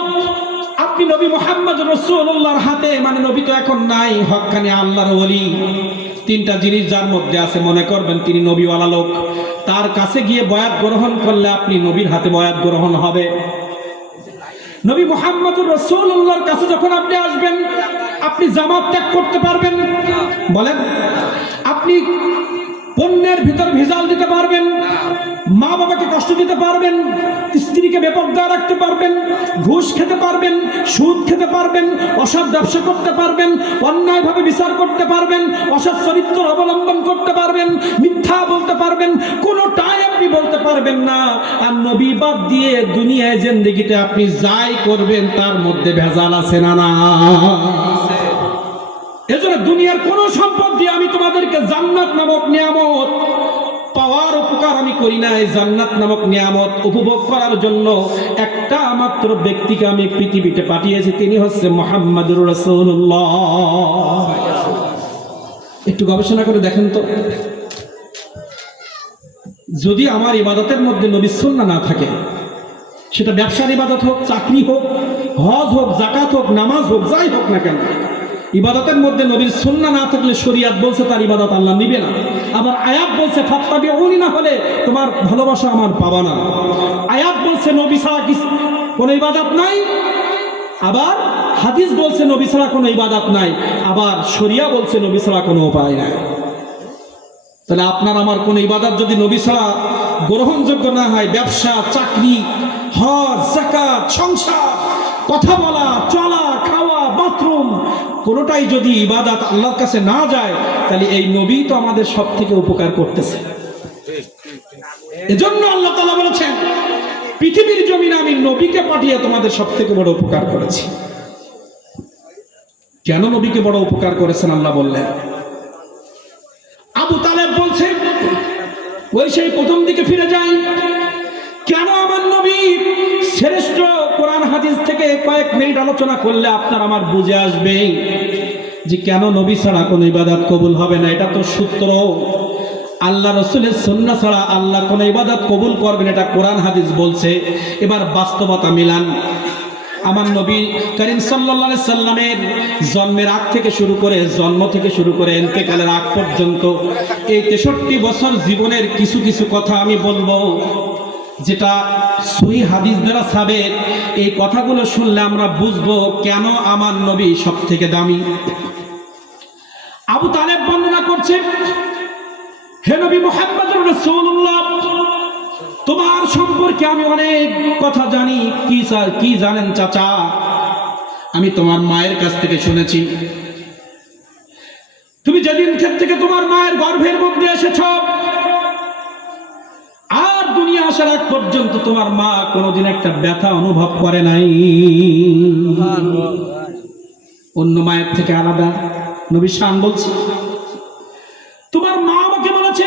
আপনি নবী মুহাম্মদ রাসূলুল্লাহর হাতে, মানে নবী তো এখন নাই, হক্কানি আল্লাহর ওলি, তিনটা জিনিস যার মধ্যে আছে মনে করবেন তিনি নবীওয়ালা লোক। তার কাছে গিয়ে বয়াত গ্রহণ করলে আপনি নবীর হাতে বয়াত গ্রহণ হবে। নবী মুহাম্মদুর রাসূলুল্লাহর কাছে যখন আপনি আসবেন, আপনি জামাত ত্যাগ করতে পারবেন? বলেন। আপনি পণ্যের ভিতর ভেজাল দিতে পারবেন, মা বাবাকে কষ্ট দিতে পারবেন, স্ত্রীকে বেপরদা রাখতে পারবেন, ঘুষ খেতে পারবেন, সুদ খেতে পারবেন, অসৎ ব্যবসা করতে পারবেন, অন্যায়ভাবে বিচার করতে পারবেন, অসৎ চরিত্র অবলম্বন করতে পারবেন, মিথ্যা বলতে পারবেন, কোনোটাই আপনি বলতে পারবেন না। আর নবী বাদ দিয়ে দুনিয়ায় জিন্দেগিতে আপনি যাই করবেন তার মধ্যে ভেজাল আছে না? না। এজন্য দুনিয়ার কোন সম্পদ দিয়ে আমি তোমাদেরকে জান্নাত নামক নিয়ামত পাওয়ার উপকার আমি করি নাই। জান্নাত নামক নিয়ামত উপভোগ করার জন্য একটা মাত্র ব্যক্তিকে আমি পৃথিবীতে পাঠিয়েছি, তিনি হচ্ছে মুহাম্মদুর রাসূলুল্লাহ। একটু গবেষণা করে দেখেন তো, যদি আমার ইবাদতের মধ্যে নবীর সুন্নাহ না থাকে, সেটা ব্যবসার ইবাদত হোক, চাকরি হোক, হজ হোক, যাকাত হোক, নামাজ হোক, যাই হোক না কেন, ইবাদতের মধ্যে নবীর সুন্নাহ না থাকলে শরীয়ত বলছে তার ইবাদত আল্লাহ নিবে না। আবার আয়াত বলছে ফাত্তাবিউনি, না হলে তোমার ভালোবাসা আমার পাবা না। আয়াত বলছে নবী ছাড়া কোনো ইবাদত নাই, আবার হাদিস বলছে নবী ছাড়া কোনো ইবাদত নাই, আবার শরিয়া বলছে নবী ছাড়া কোনো উপায় নাই। তাহলে আপনার আমার কোনো ইবাদত যদি নবী ছাড়া গ্রহণযোগ্য না হয়, ব্যবসা, চাকরি, হজ, যাকাত, সংসার, কথা বলা, চলা, খাওয়া, বাথরুম, কোনোটাই যদি ইবাদত আল্লাহর কাছে না যায়, তাহলে এই নবী তো আমাদের সব থেকে উপকার করতেছে। এজন্য আল্লাহ তাআলা বলেছেন, পৃথিবীর জমিনে আমি নবীকে পাঠিয়ে তোমাদের সব থেকে বড় উপকার করেছি। কেন নবীকে বড় উপকার করেছেন আল্লাহ বললেন? আবু তালেব বলছে, ওই সেই প্রথম দিকে ফিরে যাই, কেন আমার নবী শ্রেষ্ঠ? কোরআন হাদিস থেকে কয়েক মিনিট আলোচনা করলে আপনার আমার বুঝে আসবে যে কেন নবী ছাড়া কোনো ইবাদত কবুল হবে না। এটা তো সূত্র, আল্লাহ রসুলের সুন্নাহ ছাড়া আল্লাহ কোনো ইবাদত কবুল করবেন, এটা কোরআন হাদিস বলছে। এবার বাস্তবতা মিলান। আমার নবী করিম সাল্লাল্লাহু আলাইহি সাল্লামের জন্মের আগ থেকে শুরু করে, জন্ম থেকে শুরু করে ইন্তেকালের আগ পর্যন্ত এই 63 বছর জীবনের কিছু কিছু কথা আমি বলবো, যেটা সহিহ হাদিস দ্বারা সাবেত। এই কথাগুলো শুনলে আমরা বুঝবো কেন আমার নবী সব থেকে দামি। আবু তালেব বর্ণনা করছে, হে নবী মুহাম্মদুর রাসূলুল্লাহ, তোমার সম্পর্কে আমি অনেক কথা জানি। কি জানেন চাচা? আমি তোমার মায়ের কাছ থেকে শুনেছি, তুমি যেদিন থেকে তোমার মায়ের গর্ভের মধ্যে এসেছ আর দুনিয়া আসার আগ পর্যন্ত তোমার মা কোনোদিন একটা ব্যথা অনুভব করে নাই, অন্য মায়ের থেকে আলাদা। নবী শান বলছে, তোমার মা আমাকে বলেছে,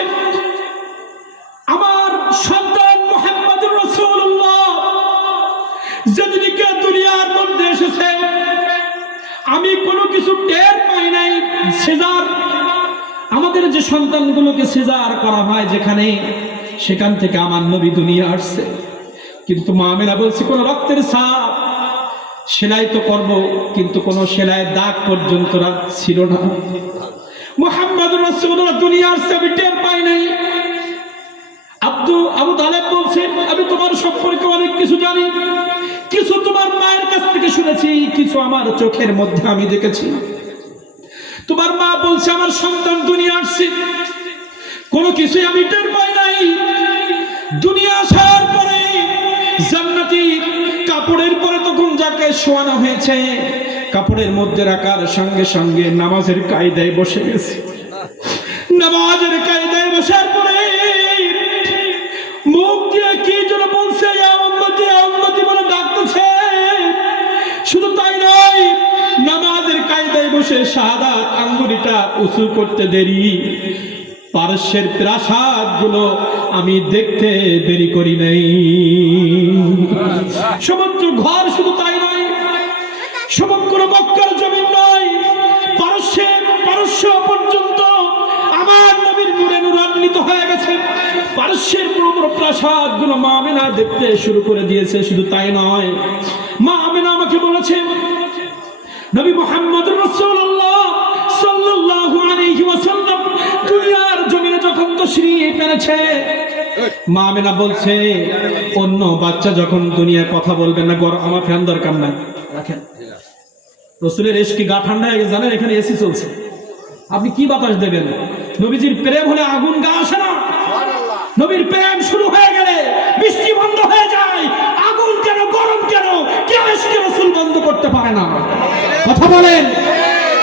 আমার সন্তান মুহাম্মদুর রাসূলুল্লাহ যেদিনকে দুনিয়ার মধ্যে এসেছে আমি কোনো কিছু টের পাই নাই। সিজার, আমাদের যে সন্তানগুলোকে সিজার করা হয় যেখানে, সেখান থেকে আমার নবী দুনিয়া আসছে। কিন্তু মা আমেনা বলছে, কোনো রক্তের ছাপ, সেলাই তো করব কিন্তু কোনো সেলাইয়ের দাগ পর্যন্ত ছিল না। মুহাম্মদুর রাসূলুল্লাহ দুনিয়া আসছে আমি টের পাই নাই। আবু তালেব বলছে, আমি তোমার সম্পর্কে অনেক কিছু জানি, কিছু তোমার মায়ের কাছ থেকে শুনেছি, কিছু আমার চোখের মধ্যে আমি দেখেছি। তোমার মা বলছে, আমার সন্তান দুনিয়া আসছে, কোনো কিছুই আমি টের পাই নাই। দুনিয়া আসার পরে জান্নাতি কাপড়ের পরে তখন যাকে শোয়ানো হয়েছে, কাপড়ের মধ্যে রাখার সঙ্গে সঙ্গে নামাজের কায়দায় বসে গেছে। নামাজের কায়দায় বসার পরে মুখ দিয়ে কি যেন বলছে, ইয়া উম্মতি ইয়া উম্মতি বলে ডাকতেছে। শুধু তাই নয়, নামাজের কায়দায় বসে শাহাদাত আঙ্গুলিটা উঁচু করতে দেরি, পারস্যের প্রাসাদ গুলো আমি দেখতে দেরি করি নাই। সমুদ্র ঘর, শুধু তাই নয়, সমগ্র মক্কার জমিন নয়, পারস্য পর্যন্ত আমার নবীর নূরে নূরান্বিত হয়ে গেছে। পারস্যের বড় প্রাসাদ গুলো মা আমেনা দেখতে শুরু করে দিয়েছে। শুধু তাই নয়, মা আমেনা আমাকে বলেছে, নবী মুহাম্মদুর রাসূলুল্লাহ সাল্লাল্লাহু আলাইহি ওয়াসাল্লাম দুনিয়ার জমিনে যখন তাশরীফ এনেছে, মা আমেনা বলছে, অন্য বাচ্চা যখন দুনিয়ায় কথা বলবে না, আমার ফ্যান দরকার নাই, রাখেন। রাসূলের ইশকে গা ঠান্ডা হয়ে গেছে, জানেন এখানে এসি চলছে, আপনি কি বাতাস দেবেন? নবীজির প্রেম হলে আগুন গা আসে না? নবীর প্রেম শুরু হয়ে গেলে বৃষ্টি বন্ধ হয়ে যায়। আগুন কেন, গরম কেন, কেউ ইশকে রাসূল বন্ধ করতে পারে না। কথা বলেন,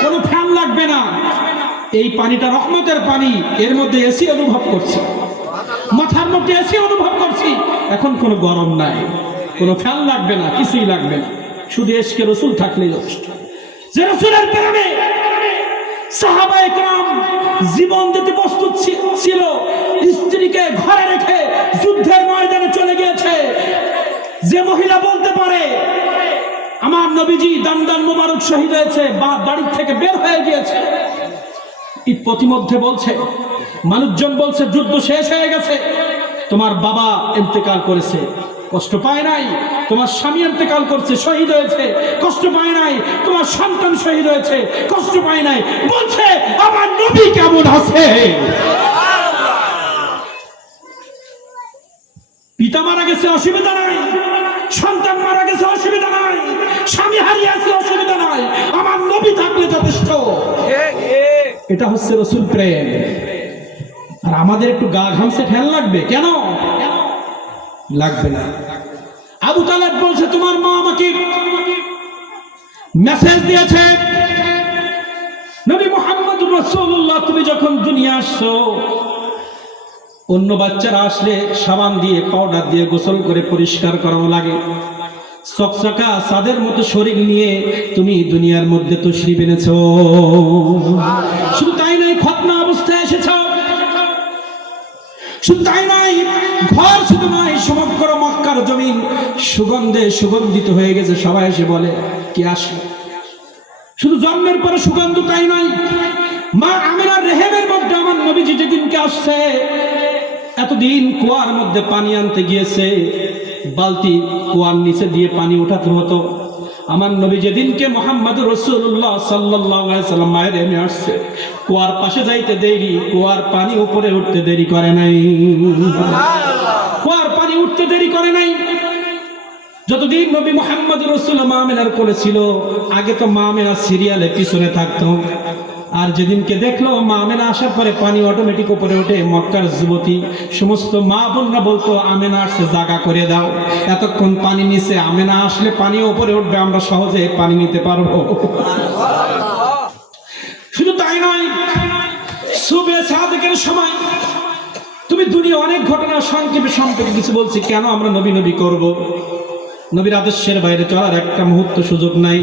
কোনো ফ্যান লাগবে না। এই পানিটা রহমতের পানি, এর মধ্যে এসি অনুভব করছি, মাথার মধ্যে এসি অনুভব করছি, এখন কোনো গরম নাই, কোনো ফ্যান লাগবে না, কিছুই লাগবে না, শুধু ইশকে রাসূল থাকলেই যথেষ্ট। যে রাসূলের প্রেমে সাহাবায়ে কেরাম জীবন দিতে প্রস্তুত ছিল, স্ত্রীকে ঘরে রেখে যুদ্ধের ময়দানে চলে গিয়েছে। যে মহিলা বলতে পারে আমার নবীজি দান মোবারক শহীদ হয়েছে, বাড়ি থেকে বের হয়ে গিয়েছে, প্রতিমধ্যে বলছে, মানুষজন বলছে যুদ্ধ শেষ হয়ে গেছে, তোমার বাবা ইন্তেকাল করেছে, কষ্ট পায় নাই, তোমার স্বামী ইন্তেকাল করছে, শহীদ হয়েছে, কষ্ট পায় নাই, তোমার সন্তান শহীদ হয়েছে, কষ্ট পায় নাই, বলছে আমার নবী কেমন আছে? পিতা মারা গেছে, অসুবিধা নাই, সন্তান মারা গেছে, অসুবিধা নাই, স্বামী হারিয়েছে, অসুবিধা নাই, আমার নবী থাকলে যথেষ্ট। এটা হচ্ছে রাসূল প্রেম। আর আমাদের একটু গা ঘামছে, ফ্যান লাগবে কেন? লাগবে না। আবু তালেব বলছে, তোমার মা আমাকে মেসেজ দিয়েছে, তুমি যখন দুনিয়া আসছো, অন্য বাচ্চারা আসলে সাবান দিয়ে পাউডার দিয়ে গোসল করে পরিষ্কার করানো লাগে, চকচকা চাঁদের মতো শরীর নিয়ে তুমি দুনিয়ার মধ্যে তশরিফ এনেছো। শুধু তাই নয়, খতনা অবস্থায় এসেছো। শুধু তাই নয়, ঘর শুধু নয়, সমগ্র মক্কার জমিন সুগন্ধে সুগন্ধিত হয়ে গেছে। সবাই এসে বলে কে আসলো। শুধু জন্মের পরে সুগন্ধ তাই নয়, মা আমিনার রেহেমের মধ্যে আমার নবীজি যেদিনকে আসছে, এতদিন কুয়ার মধ্যে পানি আনতে গিয়েছে, বালতি কুয়ার নিচে দিয়ে পানি উঠাতে হতো। আমার নবী যেদিনকে মুহাম্মদুর রাসূলুল্লাহ সাল্লাল্লাহু আলাইহি সাল্লাম মায়ের এমে আসছে, কুয়ার পাশে যাইতে দেরি, কুয়ার পানি উপরে উঠতে দেরি করে নাই। কুয়ার পানি উঠতে দেরি করে নাই। যতদিন নবী মুহাম্মদুর রাসূলুল্লাহ মা আমিনার কোলে ছিল, আগে তো মা আমিনা সিরিয়ালে পিছনে থাকতো, আর যেদিনকে দেখলো মা আমিনা আসার পরে পানি অটোমেটিক উপরে ওঠে, মক্কার যুবতী সমস্ত মা বোনরা বলতো আমিনা আসছে, জাগা করে দাও, এতক্ষণ পানি নিচে, আমিনা আসলে পানি উপরে উঠবে, আমরা সহজে পানি নিতে পারবো। শুধু তাই নয়, সুবে সাদেকের সময় তুমি দুনিয়া অনেক ঘটনা সংক্ষেপে সংক্ষেপে কিছু বলছি, কেন আমরা নবী নবী করব? নবীর আদর্শের বাইরে চলার একটা মুহূর্ত সুযোগ নাই।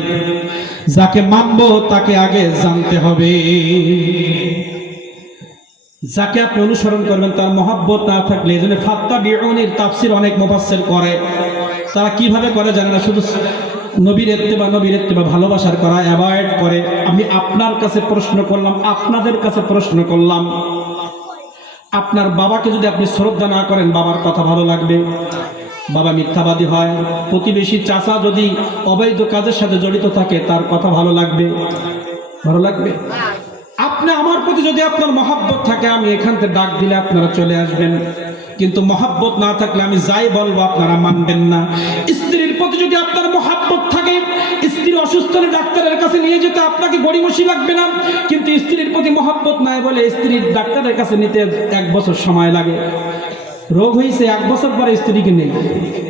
যাকে মানবো তাকে আগে জানতে হবে। যাকে আপনি অনুসরণ করবেন তার মহব্বত না থাকলে, এই জন্য ফাত্তাবিউনির তাফসীর অনেক মুফাসসির করে, তারা কিভাবে করে জানে না, শুধু নবীর ইত্তেবা ভালোবাসার করা অ্যাভয়েড করে। আমি আপনার কাছে প্রশ্ন করলাম, আপনাদের কাছে প্রশ্ন করলাম, আপনার বাবাকে যদি আপনি শ্রদ্ধা না করেন, বাবার কথা ভালো লাগবে? বাবা মিথ্যাবাদী হয়, প্রতিবেশী চাচা যদি অবৈধ কাজের সাথে জড়িত থাকে, তার কথা ভালো লাগবে? ভালো লাগবে? আপনি আমার প্রতি যদি আপনার মহব্বত থাকে, আমি এখান থেকে ডাক দিলে আপনারা চলে আসবেন, কিন্তু মহব্বত না থাকলে আমি যাই বলবো আপনারা মানবেন না। স্ত্রীর প্রতি যদি আপনার মহব্বত থাকে, স্ত্রী অসুস্থ হলে ডাক্তারের কাছে নিয়ে যেতে আপনাকে গড়িমসি লাগবে না, কিন্তু স্ত্রীর প্রতি মহব্বত নাই বলে স্ত্রীর ডাক্তারের কাছে নিতে 1 বছর সময় লাগে। রোগ হয়েছে 1 বছর পরে স্ত্রীকে নেই,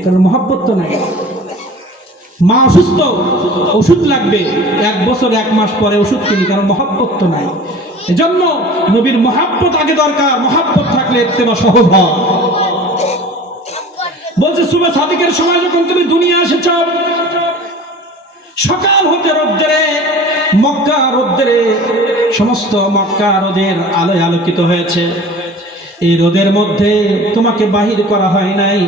কারণ মহব্বত তো নাই। মা অসুস্থ, ওষুধ লাগবে, 1 বছর 1 মাস পরে ওষুধ কিনি, কারণ মহব্বত তো নাই। এজন্য নবীর মহব্বত আগে দরকার, মহব্বত থাকলে ইত্তেবা সহজ হয়। বলছে সুবে সাদিকের সময় যখন তুমি দুনিয়া এসেছ, সকাল হতে রোদ্রে, মক্কা রোদ্রে, সমস্ত মক্কা রোদের আলোয় আলোকিত হয়েছে। এই রোদের মধ্যে তোমাকে বাহির করা হয় নাই।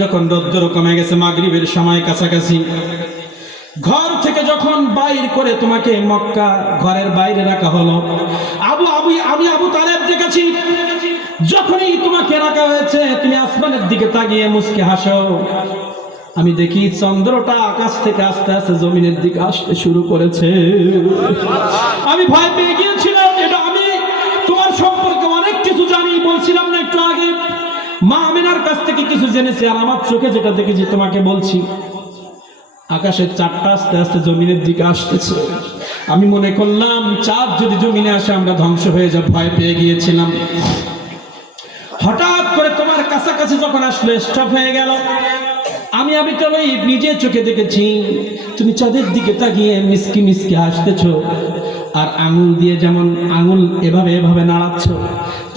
যখন রোদ্র কমে গেছে, মাগরিবের সময় কাছাকাছি, ঘর থেকে যখন বাইর করে তোমাকে মক্কা ঘরের বাইরে রাখা হলো, আমি আবু তালেব দেখেছি, যখনই তোমাকে রাখা হয়েছে তুমি আসমানের দিকে তাকিয়ে মুস্কে হাসো। আমি দেখি চন্দ্রটা আকাশ থেকে আস্তে আস্তে জমিনের দিকে আসতে শুরু করেছে। আমি ভয় পেয়ে গিয়েছিলাম। এটা আমি তোমার সম্পর্কে অনেক কিছু জানি, বলছিলাম না একটু আগে, মা আমিনার কাছ থেকে কিছু জেনেছি, আর আমার চোখে যেটা দেখেছি তোমাকে বলছি। আকাশের চাঁদটা আস্তে আস্তে জমিনের দিকে আসতেছে। আমি মনে করলাম চাঁদ যদি জমিনে আসে আমরা ধ্বংস হয়ে যাব, ভয় পেয়ে গিয়েছিলাম। হঠাৎ করে তোমার কাছাকাছি যখন আসলো, স্টপ হয়ে গেল। আমি তালেব নিজের চোখে দেখেছি তুমি চাঁদের দিকে তাকিয়ে মিসকি মিসকি হাসতেছো, আর আঙুল দিয়ে যেমন আঙুল এভাবে এভাবে নাড়াচ্ছ,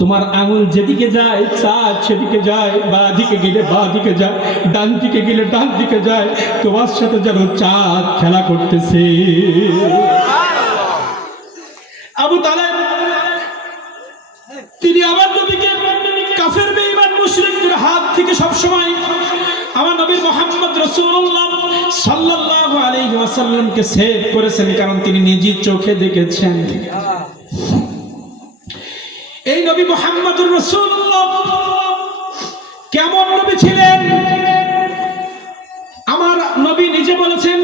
তোমার আঙুল যেদিকে যায় চাঁদ সেদিকে যায়, বা দিকে গেলে বা দিকে যায়, ডান দিকে গেলে ডান দিকে যায়, তোমার সাথে যেন চাঁদ খেলা করতেছে। আবু তালেব তিনি আমার নবীকে কাফের বেঈমান মুশরিকদের হাত থেকে সবসময় আমার নবী মুহাম্মদ রাসূলুল্লাহ সাল্লাল্লাহু আলাইহি ওয়াসাল্লামকে সেভ করেছেন, কারণ তিনি নিজের চোখে দেখেছেন। এই নবী মুহাম্মদুর রাসূলুল্লাহ কেমন নবী ছিলেন আমার নবী নিজে বলেছেন,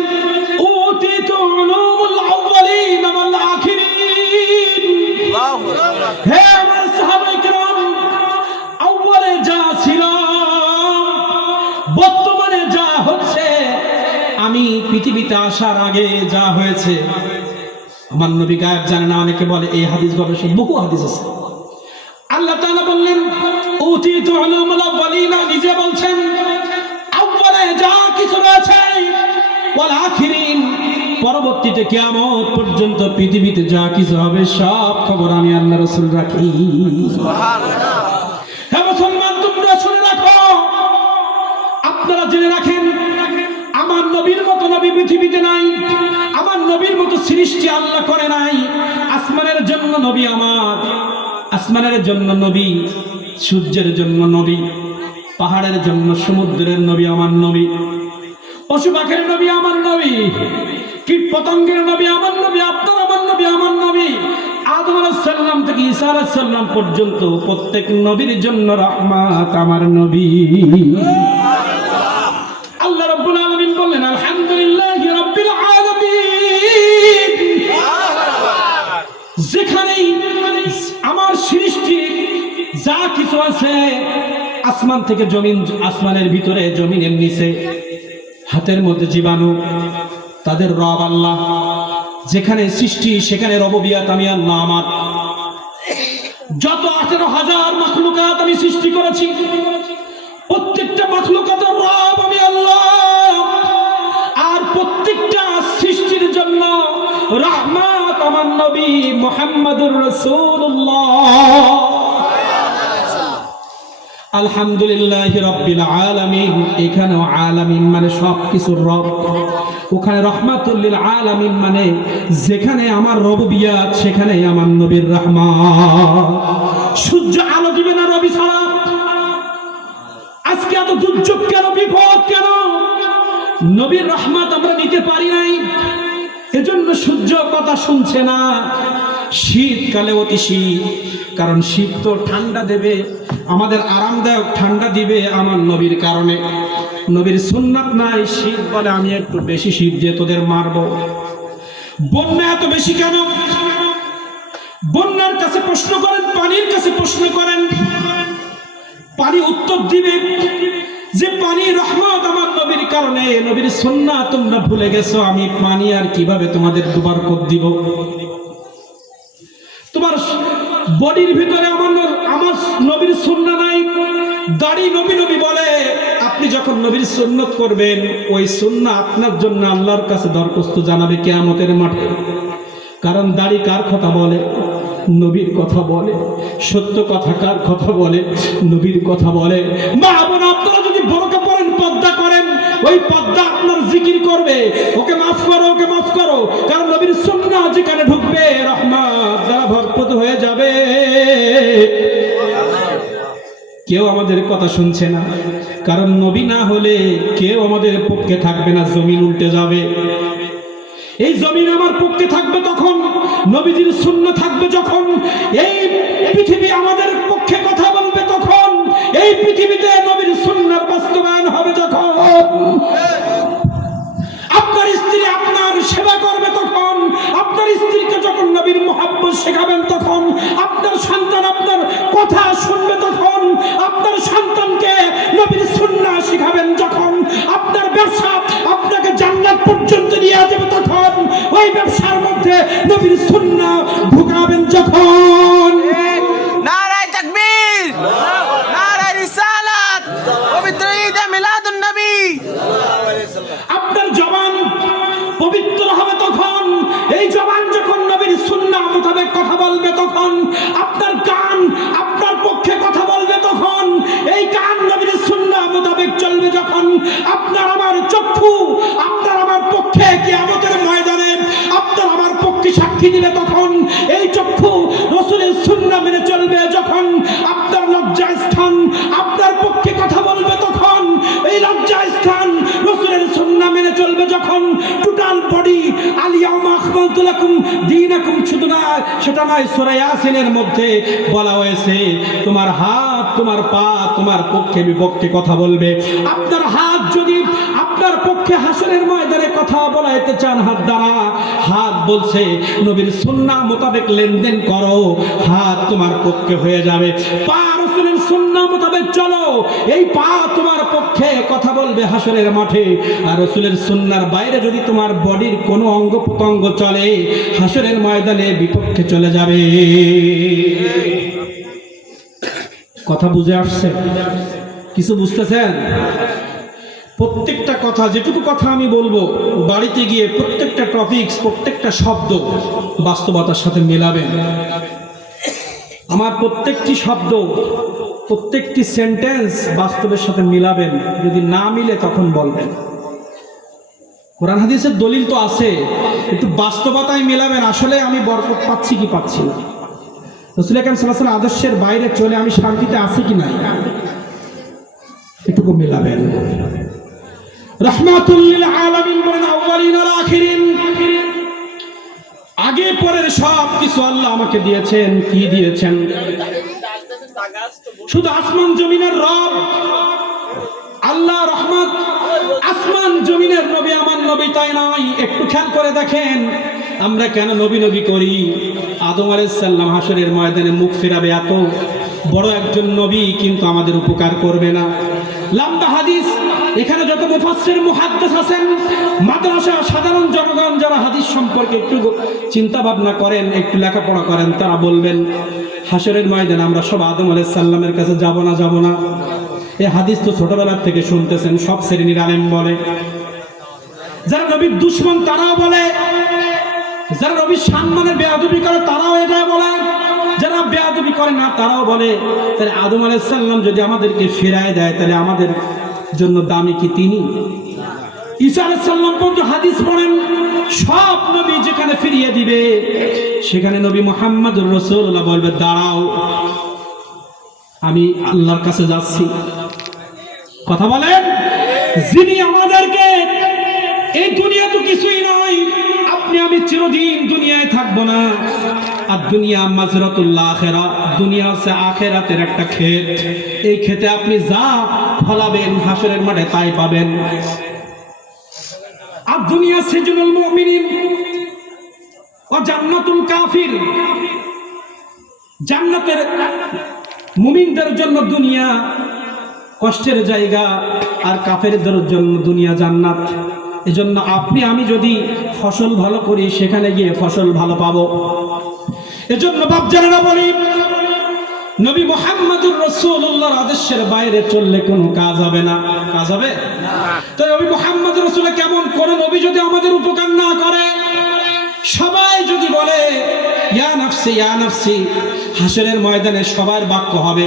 উতিতু উলুমুল আউয়ালিন ওয়াল আখিরিন। হে আমার সাহাবায়ে কেরাম, আউয়ালে যা ছিল, বর্তমানে যা হচ্ছে, আমি পৃথিবীতে আসার আগে যা হয়েছে, আমার নবী গায়েব জানে না। অনেকে বলে এই হাদিস গবেষক, বহু হাদিস আছে। আল্লাহ তাআলা বললেন উতিতু উলুমুল আউয়ালিন, নিজে বলছেন আউয়ালে যা কিছু রয়েছে, ওয়াল আখিরিন, পরবর্তীতে কিয়ামত পর্যন্ত পৃথিবীতে যা কিছু হবে সব খবর আমি আল্লাহ রাসূল রাখি। হ্যাঁ মুসলমান, তোমরা শুনে রাখো, আপনারা জেনে রাখেন, আমার নবীর মতো নবী পৃথিবীতে নাই। আমার নবীর মতো সৃষ্টি আল্লাহ করে নাই। আসমানের জন্য নবী আমার, আসমানের জন্য নবী, সূর্যের জন্য নবী, পাহাড়ের জন্য সমুদ্রের নবী আমার নবী, পশু পাখির নবী আমার নবী, কীট পতঙ্গের নবী আমার নবী, আপনার আমার নবী আমার নবী, আদম আলাইহিস সালাম থেকে ঈসা আলাইহিস সালাম পর্যন্ত প্রত্যেক নবীর জন্য রহমত আমার নবী। আল্লাহ রাব্বুল আলামিন বললেন আলহামদুলিল্লাহি রাব্বিল আলামিন। যেখানেই আমার সৃষ্টি যা কিছু আছে, আসমান থেকে জমিন, আসমানের ভিতরে জমিনের নিচে, হাতের মধ্যে জীবাণু, তাদের রব আল্লাহ। যেখানে সৃষ্টি সেখানে রববিয়াত আমি আল্লাহ আমার। যত 18,000 মাখলুকাত আমি সৃষ্টি করেছি, প্রত্যেকটা মাখলুকাতের রব আমি আল্লাহ। আর প্রত্যেকটা সৃষ্টির জন্য রহমত আমার নবী মুহাম্মদুর রাসূলুল্লাহ। আলহামদুলিল্লাহি রাব্বিল আলামিন। এখানে আলামিন মানে সব কিছুর রব, ওখানে রহমাতুল লিল আলামিন মানে যেখানে আমার রববিয়াত সেখানে আমার নবীর রহমত। সূর্য আলো দিবে না রবি ছাড়া। আজকে এত দুর্যোগ কেন, বিপদ কেন? নবীর রহমত আমরা নিতে পারি নাই, এজন্য সূর্য কথা শুনছে না। শীতকালে অতি শীত, কারণ শীত তো ঠান্ডা দেবে, আমাদের আরামদায়ক ঠান্ডা দিবে আমার নবীর কারণে। নবীর সুন্নাত নাই, শীত বলে আমি একটু বেশি শীত দিয়ে তোদের মারবো। বন্যা এত বেশি কেন? বন্যার কাছে প্রশ্ন করেন, পানির কাছে প্রশ্ন করেন, পানি উত্তর দিবে যে পানি রহমত আমার নবীর কারণে। নবীর সুন্নাত তোমরা ভুলে গেছো, আমি পানি আর কিভাবে তোমাদের দুবার কর দিব? তোমার বডির ভিতরে আমার নবীর সুন্নাত নাই, দাড়ি নবী নবী বলে। আপনি যখন নবীর সুন্নাত করবেন, ওই সুন্নাত আপনার জন্য আল্লাহর কাছে দরখাস্ত জানাবে কিয়ামতের মাঠে। কারণ দাড়ি কার কথা বলে? নবীর কথা বলে। সত্য কথা কার কথা বলে? নবীর কথা বলে। মা বোন, আপনারা যদি বোরকা পরেন, পর্দা করেন, ওই পর্দা আপনার জিকির করবে, ওকে মাফ করো, ওকে মাফ করো। কারণ নবীর সুন্নাহ যেখানে ঢুকবে, রহমত দ্বারা ভরপুর হয়ে যাবে। কেউ আমাদের কথা শুনছে না, কারণ নবী না হলে কেউ আমাদের পক্ষে থাকবে না, জমিন উল্টে যাবে। এই জমিন আমার পক্ষে থাকবে তখন, নবীজির সুন্নাহ থাকবে যখন। এই পৃথিবী আমাদের পক্ষে কথা বলবে তখন, এই পৃথিবীতে নবীর সুন্নাহ বাস্তবায়ন হবে যখন। আপনার স্ত্রী আপনার সেবা করবে তখন, আপনার স্ত্রীকে যখন নবীর মুহাব্বত শেখাবেন তখন, আপনার সন্তান আপনার কথা শুনবে তখন, আপনার সন্তানকে নবীর সুন্নাহ শেখাবেন যখন, আপনার ব্যবসা আপনাকে জান্নাত পর্যন্ত নিয়ে যাবে তখন, ওই ব্যবসার মধ্যে নবীর সুন্নাহ ঢুকাবেন যখন। নারায়ে তাকবীর, নারায়ে রিসালাত, পবিত্র ঈদে মিলাদুন নবী। আপনার জবান পবিত্র হবে তখন, এই জবান যখন নবীর সুন্নাহ মোতাবেক কথা বলবে তখন, আপনার কান আপনার পক্ষে কথা বলবে তখন, এই কান নবীর সুন্নাহ মোতাবেক চলবে যখন, আপনার আমার চক্ষু আপনার আমার পক্ষে কিয়ামতের ময়দানে আপনার আমার পক্ষে সাক্ষী দিবে তখন, এই চক্ষু রাসূলের সুন্নাহ মেনে চলবে যখন, আপনার লজ্জা স্থান আপনার পক্ষে কথা বলবে তখন, এই লজ্জা স্থান রাসূলের সুন্নাহ মেনে চলবে যখন, টোটাল বডি আলিয়াউমা আকমালতু লাকুম দীনাকুম, শুধু না সেটা নয়, সূরা ইয়াসিনের মধ্যে বলা হয়েছে তোমার হাত তোমার পা তোমার পক্ষে বিপক্ষে কথা বলবে। আপনার হাত যদি আপনার পক্ষে হাসরের ময়দানে কথা বলাইতে চান, হাত দ্বারা, হাত বলছে নবীর সুন্নাহ মোতাবেক লেনদেন করো, হাত তোমার পক্ষে হয়ে যাবে। পা রাসূলের সুন্নাহ মোতাবেক চলো, এই পা তোমার পক্ষে কথা বলবে হাসরের মাঠে। আর রাসূলের সুন্নাহর বাইরে যদি তোমার বডির কোনো অঙ্গ প্রত্যঙ্গ চলে, হাসরের ময়দানে বিপক্ষে চলে যাবে। কথা বুঝে আসছে? কিছু বুঝতেছেন? প্রত্যেকটা কথা, যেটুকু কথা আমি বলবো, বাড়িতে গিয়ে প্রত্যেকটা টপিকস, প্রত্যেকটা শব্দ বাস্তবতার সাথে মেলাবেন। আমার প্রত্যেকটি শব্দ, প্রত্যেকটি সেন্টেন্স বাস্তবের সাথে মিলাবেন, যদি না মিলে তখন বলবেন। কোরআন হাদিসের দলিল তো আছে, কিন্তু বাস্তবতায় মিলাবেন, আসলে আমি বরকত পাচ্ছি কি পাচ্ছি না, রাসূল আকরাম সাল্লাল্লাহু আলাইহি ওয়াসাল্লাম আদর্শের বাইরে চলে আমি শান্তিতে আছি কি নাই, এটুকু মিলাবেন। রাহমাতুল লিল আলামিন বলেন আউয়ালিন ওয়াল আখিরিন, আগে পরের সব কিছু আল্লাহ আমাকে দিয়েছেন। কি দিয়েছেন? শুধু আসমান জমিনের রব আল্লাহ, রহমত আসমান জমিনের নবী আমার নবী, তাই নয়। একটু খেয়াল করে দেখেন আমরা কেন নবী নবী করি। আদম আলাইহিস সালাম হাসরের ময়দানে মুখ ফেরাবে, এত বড় একজন নবী কিন্তু আমাদের উপকার করবে না। লম্বা হাদিস, এখানে যত মুফাসসির মুহাদ্দিস আছেন, মাদ্রাসা সাধারণ জনগণ যারা হাদিস সম্পর্কে একটু চিন্তা ভাবনা করেন, একটু লেখাপড়া করেন, তারা বলবেন হাসরের ময়দানে আমরা সব আদম আলাইহিস সালামের কাছে যাব না, যাব না। এই হাদিস তো ছোটবেলা থেকে শুনতেছেন, সব শ্রেণীর আলেম বলে। যারা নবীর দুশমন তারাও বলে, যারা নবীর সম্মানের বেয়াদবি করে তারাও এটা বলে, যারা বেয়াদবি করে না তারাও বলে। তাহলে আদম আলাইহিস সালাম যদি আমাদেরকে ফিরায় দেয়, তাহলে আমাদের জন্য দামি কি তিনি? ঈসা আলাইহিস সালাম পর্যন্ত হাদিস পড়েন, সব নবী যেখানে ফিরিয়ে দিবে সেখানে নবী মুহাম্মদুর রাসূলুল্লাহ বলবে দাঁড়াও, আমি আল্লাহর কাছে যাচ্ছি। কথা বলেন, যিনি আমাদেরকে, এই দুনিয়া তো কিছুই নয়, আপনি আমি চিরদিন দুনিয়ায় থাকবো না। আর দুনিয়া মাজরাতুল আখিরা, দুনিয়া হচ্ছে আখিরাতের একটা ক্ষেত। এই ক্ষেতে আপনি যা ফলাবেন হাসরের মাঠে তাই পাবেন। আর দুনিয়া সিজনুল মুমিনিন ও জান্নাতুল কাফির, জান্নাতের মুমিনদের জন্য দুনিয়া কষ্টের জায়গা, আর কাফেরদের জন্য দুনিয়া জান্নাত। এজন্য আপনি আমি যদি ফসল ভালো করি, সেখানে গিয়ে ফসল ভালো পাবো। এজন্য বাপজানেরা বলি, নবী মুহাম্মদুর রাসূলুল্লাহর আদেশের বাইরে চললে কোনো কাজ হবে না। কাজ হবে না। তো নবী মুহাম্মদুর রাসূল কেমন কোন নবী যদি আমাদের উপকার না করে, সবাই যদি বলে ইয়া নাফসি ইয়া নাফসি, হাসরের ময়দানে সবার বাক্য হবে।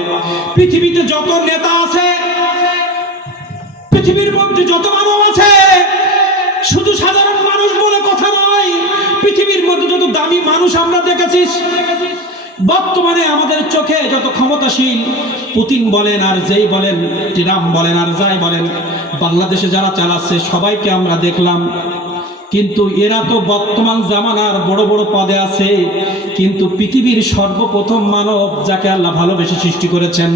পৃথিবীতে যত নেতা আছে, পৃথিবীর মধ্যে যত মানব আছে, শুধু সাধারণ মানুষ বলে কথা নয়, পৃথিবীর মধ্যে যত দামি মানুষ আমরা দেখেছি, বর্তমানে আমাদের চোখে যত ক্ষমতাশীল, পুতিন বলেন আর যেই বলেন, ট্রাম্প বলেন আর যাই বলেন, বাংলাদেশে যারা চালাচ্ছে সবাইকে আমরা দেখলাম। কিন্তু এরা তো বর্তমান জামানার বড় বড় পদে আছে, কিন্তু পৃথিবীর সর্বপ্রথম মানব যাকে আল্লাহ ভালোবেসে সৃষ্টি করেছেন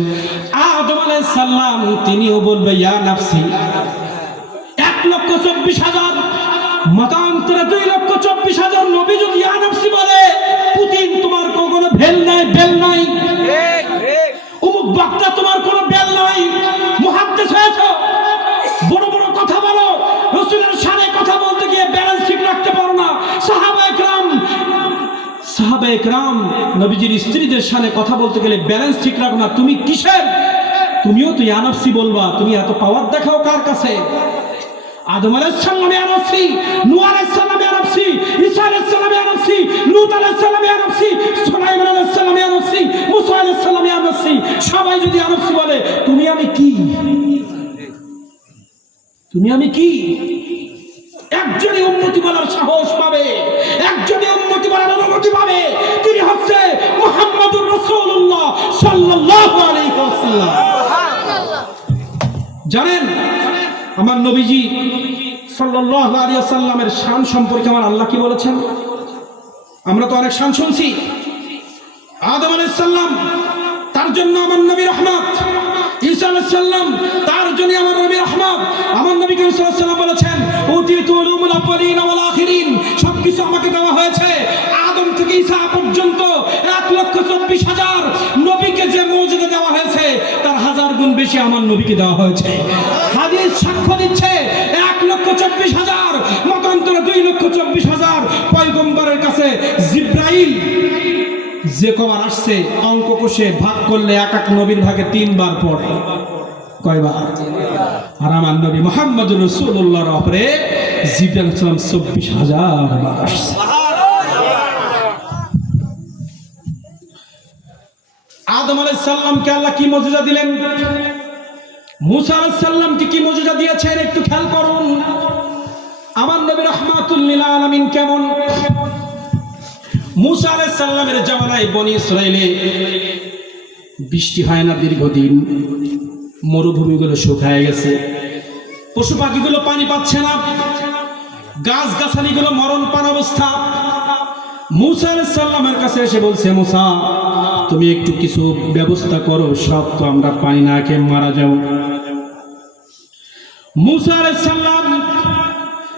আদম আলাইহিস সালাম, তিনিও বলবে ইয়া নাফসি। 1,24,000 মতান্তরে 2,24,000 নবী যদি ইয়া নাফসি বলে, পুতিন তোমার কোনো ভেল নাই, বেল নাই, অমুক বক্তা তোমার কোনো বেল নাই, মুহাদ্দিস হয়েছে, বড় বড় কথা বলো, রাসূলের শানে কথা বলতে গিয়ে ব্যালেন্স ঠিক রাখতে পারো না। সাহাবা একরাম নবীজির স্ত্রীদের শানে কথা বলতে গেলে ব্যালেন্স ঠিক রাখো না, তুমি কিসের? তুমিও তো ইয়া নাফসি বলবা, তুমি এত পাওয়ার দেখাও কার কাছে? আদম আলাইহিস সালাম ইয়া নাফসি, নূহ আলাইহিস সালাম ইয়া নাফসি, ঈসা আলাইহিস সালাম ইয়া নাফসি, লূত আলাইহিস সালাম ইয়া নাফসি, সুলাইমান আলাইহিস সালাম ইয়া নাফসি, মুসা আলাইহিস সালাম ইয়া নাফসি। সবাই যদি ইয়া নাফসি বলে, তুমি আমি কি? তুমি আমি কি? একজনই উম্মতি বলার সাহস পাবে, একজনই উম্মতি বলার অনুমতি পাবে, তিনি হচ্ছে মুহাম্মদুর রাসূলুল্লাহ সাল্লাল্লাহু আলাইহি ওয়াসাল্লাম। জানেন আমার নবীজি সাল্লাল্লাহু আলাইহি ওয়াসাল্লামের শান সম্পর্কে আমার আল্লাহ কি বলেছেন? আমরা তো অনেক শান শুনছি। আদম আলাইহিস সালাম, তার জন্য আমার নবী রহমত। ঈসা আলাইহিস সালাম, তার জন্য আমার নবী রহমত। আমার নবী সাল্লাল্লাহু আলাইহি ওয়াসাল্লাম বলেছেন উতিতু উলুমুল আউয়ালিন ওয়াল আখিরিন, সবকিছু আমাকে দেওয়া হয়েছে। আদম থেকে ঈসা পর্যন্ত 1,24,000 নবীকে যে মর্যাদা দেওয়া হয়েছে, তার 1000 গুণ বেশি আমার নবীকে দেওয়া হয়েছে। হাদিস সাক্ষ্য দিচ্ছে 1,24,000 মতান্তরে 2,24,000 পয়গম্বরের কাছে জিবরাইল যে কবার আসছে, অঙ্ক কষে ভাগ করলে এক এক নবীর ভাগে 3 বার পড়ে। কয়বার? আর আমার নবী মুহাম্মদুর রাসূলুল্লাহর উপরে জিবরাইল 24,000 বার আসছে। আদম আলাইহিস সালামকে আল্লাহ কি মুজিজা দিলেন, মুসা আলাইহিস সালামকে কি মুজিজা দিয়েছেন একটু খেয়াল করুন। আমার নবী রাহমাতুল লিল আলামিন কেমন। মুসা আলাইহিস সালামের জামানায় বনি ইসরাইলে বৃষ্টি হয় না দীর্ঘদিন, মরুভূমিগুলো শুকায় গেছে, পশু পাখিগুলো পানি পাচ্ছে না, গাছ গাছালিগুলো মরণ পান অবস্থা। মুসা আলাইহিস সালামের কাছে এসে বলছে, মুসা তুমি একটু কিছু ব্যবস্থা করো, সব তো আমরা পানি না খেয়ে মারা যাব। মুসা আলাইহিস সালাম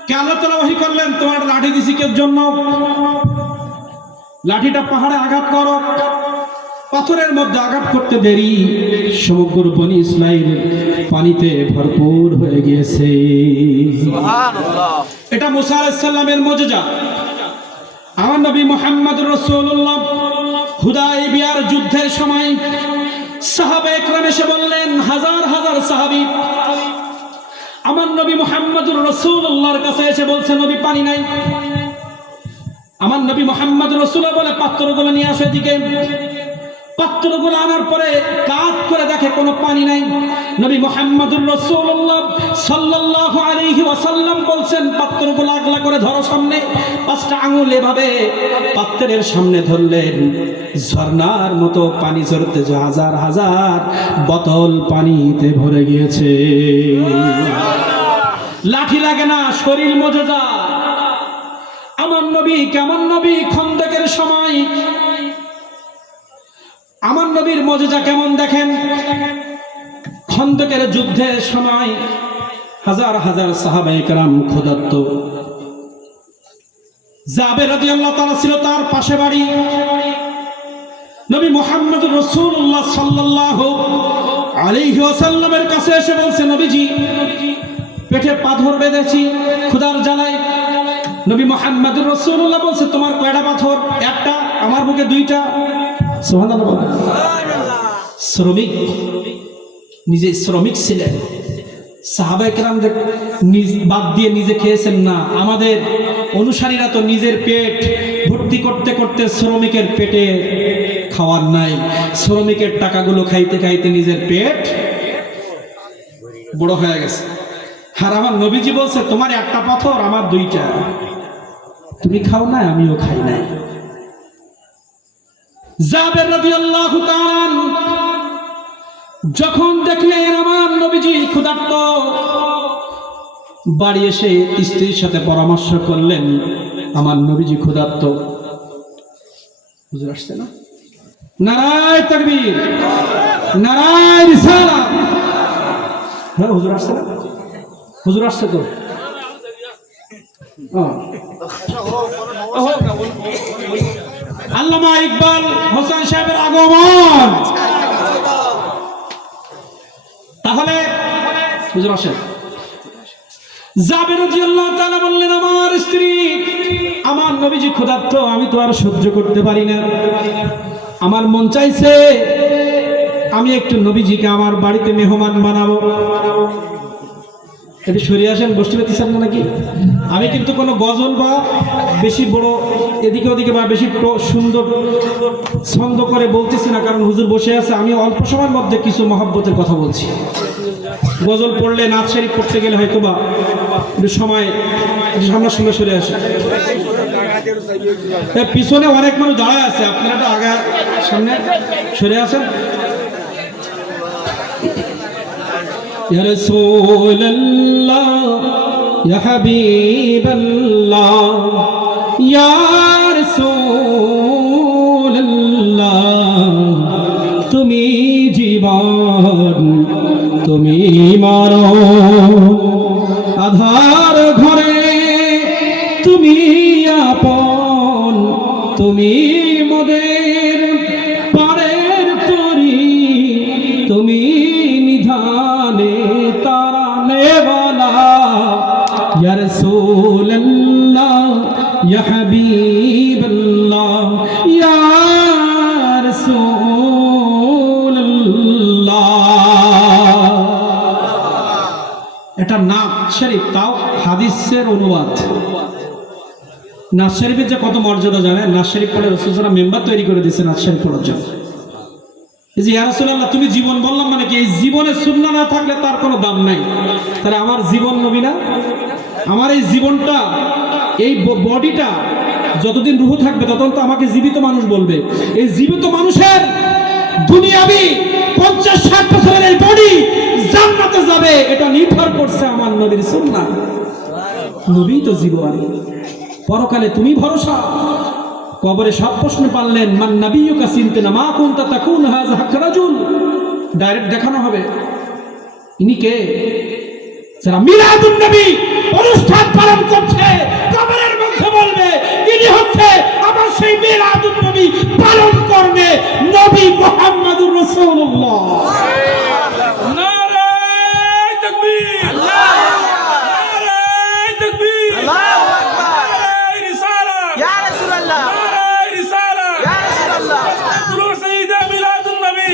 কে আল্লাহ তাআলা ওহী করলেন, তোমার লাঠি দিছি কের জন্য, লাঠিটা পাহাড়ে আঘাত করো। পাথরের মধ্যে আঘাত করতে দেরি সমগ্র বনি ইসরাইল পানিতে ভরপুর হয়ে গিয়েছে। সুবহানাল্লাহ। এটা মুসা আলাইহিস সালামের মুজিজা। আমার নবী মুহাম্মদুর রাসূলুল্লাহ হুদায়বিয়ার যুদ্ধের সময় সাহাবায়ে কেরাম এসে বললেন, হাজার হাজার সাহাবী আমার নবী মুহাম্মদুর রাসূলুল্লাহর কাছে এসে বলছে, নবী পানি নাই। আমার নবী মুহাম্মদুর রাসূলুল্লাহ বলে, পাত্রগুলো নিয়ে আসো এদিকে। পাত্রগুলো আনার পরে কাত করে দেখে কোনো পানি নাই। নবী মুহাম্মদুর রাসূলুল্লাহ সাল্লাল্লাহু আলাইহি ওয়াসাল্লাম বলছেন, পাত্রগুলো আগলা করে ধরো সামনে। 5টা আঙুল এভাবে পাত্রের সামনে ধরলেন, ঝর্ণার মতো পানি ঝরতে, হাজার হাজার বোতল পানিতে ভরে গিয়েছে। লাঠি লাগে না, শরীর মুজিজা। আমার নবী কেমন নবী, খন্দকের সময় আমার নবীর মুজিজা কেমন দেখেন। খন্দকের যুদ্ধের সময় হাজার হাজার সাহাবায়ে কেরাম ক্ষুধার্ত। জাবের রাদিয়াল্লাহু তাআলা ছিল তার পাশে বাড়ি। নবী মুহাম্মদুর রাসূলুল্লাহ সাল্লাল্লাহু আলাইহি ওয়াসাল্লামের কাছে এসে বলছে, নবীজি পেটে পাথর বেঁধেছি ক্ষুধার জ্বালায়। নবী মুহাম্মদুর রাসূলুল্লাহ বলছে, তোমার কয়টা পাথর? একটা। আমার বুকে 2টা। সুবহানাল্লাহ। শ্রমিক, নিজে শ্রমিক ছিলেন। সাহাবায়ে কেরামদের নিজ বাদ দিয়ে নিজে খেয়েছেন না। আমাদের অনুসারীরা তো নিজের পেট ভর্তি করতে করতে শ্রমিকের পেটে খাওয়ার নাই, শ্রমিকের টাকাগুলো খাইতে খাইতে নিজের পেট বড় হয়ে গেছে। আর আমার নবীজি বলছে, তোমার একটা পাথর, আমার 2টা। তুমি খাও না, আমিও খাই নাই। জাবের রাদিয়াল্লাহু তাআলা যখন দেখলেন আমার নবীজি ক্ষুধার্ত, বাড়ি এসে স্ত্রীর সাথে পরামর্শ করলেন, আমার নবীজি ক্ষুধার্ত। হুজুর আসছে না? নারায়ে তাকবীর, নারায়ে রিসালাত। হ্যাঁ হুজুর আসছে না? হুজুর আসছে তো। আল্লামা ইকবাল হোসেন সাহেবের আগমন। তাহলে হুজুর আসেন। জাবের রাদিয়াল্লাহু তাআলা বললেন, আমার স্ত্রী, আমার নবীজি ক্ষুধার্ত, আমি তো আর সহ্য করতে পারি না। আমার মন চাইছে আমি একটু নবীজিকে আমার বাড়িতে মেহমান বানাবো। একটু সরে আসেন, বসতে পারতেছেন না নাকি? আমি কিন্তু কোনো গজল বা বেশি বড় এদিকে ওদিকে বা বেশি সুন্দর ছন্দ করে বলতেছি না, কারণ হুজুর বসে আছে। আমি অল্প সময়ের মধ্যে কিছু মহব্বতের কথা বলছি। গজল পড়লে, নাচ শরীফ পড়তে গেলে হয়তো বা একটু সময় সামনাসামনি সরে আসে। পিছনে অনেক মানুষ দাঁড়ায় আছে, আপনারা একটু আগে সামনে সরে আসেন। ইয়া রাসূলুল্লাহ, ইয়া হাবিবাল্লাহ, ইয়া রাসূলুল্লাহ, তুমি জীবন, তুমি মরণ, আধার ঘরে তুমি আপন, তুমি মোদের পারের তরি, তুমি নিধানে তারানে वाला। ইয়া রাসূলুল্লাহ, ইয়া হাবিবাল্লাহ, ইয়া রাসূলুল্লাহ। এটা নাত শরীফ, তাও হাদিসের অনুবাদ। নাত শরীফের যে কত মর্যাদা জানেন? নাত শরীফ পড়ে রাসূল সাল্লাল্লাহু আলাইহি ওয়াসাল্লাম মেম্বার তৈরি করে দিয়েছেন নাত শরীফ পড়ার জন্য। এই যে ইয়া রাসূলুল্লাহ তুমি জীবন বললাম মানে কি এই জীবনে সুন্নাহ না থাকলে তার কোনো দাম নাই, তাহলে আমার জীবন নবী না? আমার এই জীবনটা, এই বডিটা যতদিন রূহ থাকবে ততদিন তো আমাকে জীবিত মানুষ বলবে। এই জীবিত মানুষের দুনিয়াবি 50-60 বছরের এই বডি জান্নাতে যাবে, এটা নির্ভর করছে আমার নবীর সুন্নাহ। নবী তো জীবন, পরকালে তুমি ভরসা। কবরে সব প্রশ্ন পারলেন, মান নাবিয়ুকা চিনতে না, মা কুনতা তাকুন হাযা রাজুল, ডাইরেক্ট দেখানো হবে ইনি কে। যারা মিলাদুন নবী অনুষ্ঠান পালন করছে কবরের মধ্যে বলবে ইনি হচ্ছে আমার সেই মিলাদুন নবী পালন করবে নবী মুহাম্মদুর রাসূলুল্লাহ। নারে তাকবীর, নারে তাকবীর, আল্লাহু আকবার, নারে রিসালাত, ইয়া রাসূলুল্লাহ, নারে রিসালাত, ইয়া রাসূলুল্লাহ, শুরু সাইয়্যিদা মিলাদুন নবী,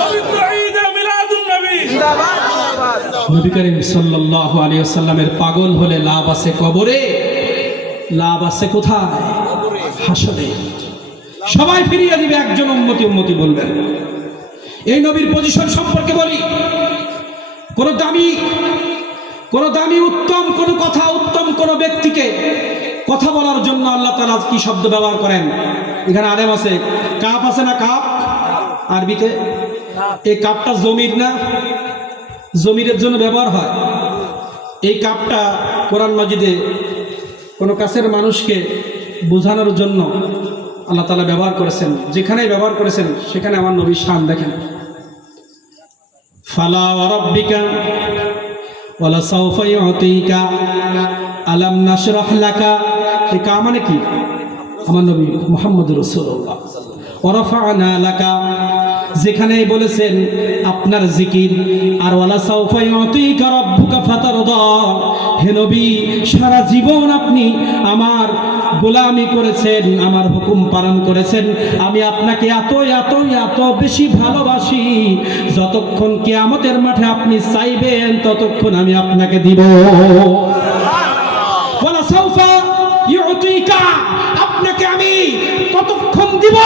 পবিত্র ঈদ মিলাদুন নবী, জিন্দাবাদ জিন্দাবাদ। নবী করিম সাল্লাল্লাহু আলাইহি ওয়াসাল্লামের পাগল হলে লাভ আছে কবরে, লাভ আছে কোথায়? হাসরে। সবাই ফিরিয়ে দিবে, একজন উম্মতি উম্মতি বলবেন। এই নবীর পজিশন সম্পর্কে বলি, কোন দামি উত্তম কোন কথা, উত্তম কোন ব্যক্তিকে কথা বলার জন্য আল্লাহ তাআলা কি শব্দ ব্যবহার করেন? এখানে আলেম আছে, কাপ আছে না? কাপ আরবিতে এই কাপটা জমির না, জমিরের জন্য ব্যবহার হয়। এই কাপটা কোরআন মাজিদে কোনো কাছের মানুষকে বোঝানোর জন্য আল্লাহ তাআলা ব্যবহার করেছেন। যেখানেই ব্যবহার করেছেন সেখানে আমার নবীর শান দেখেন। ফালা ওয়া রাব্বিকা ওয়ালা সাওফা ইউতিকা আলাম নাশরাহ লাকা। এই কা মানে কি? আমার নবী মুহাম্মদুর রাসূলুল্লাহ। ওয়া রাফা'না লাকা, যেখানেই বলেছেন আপনার জিকির। আর ওয়ালা সাওফা ইউতিকা রাব্বুকা ফাতারদা, হে নবী সারা জীবন আপনি আমার গোলামি করেছেন, আমার হুকুম পালন করেছেন, আমি আপনাকে এত এত এত বেশি ভালোবাসি, যতক্ষণ কিয়ামতের মাঠে আপনি চাইবেন ততক্ষণ আমি আপনাকে দিব। ওয়ালা সাওফা ইউতিকা, আপনাকে আমি ততক্ষণ দিব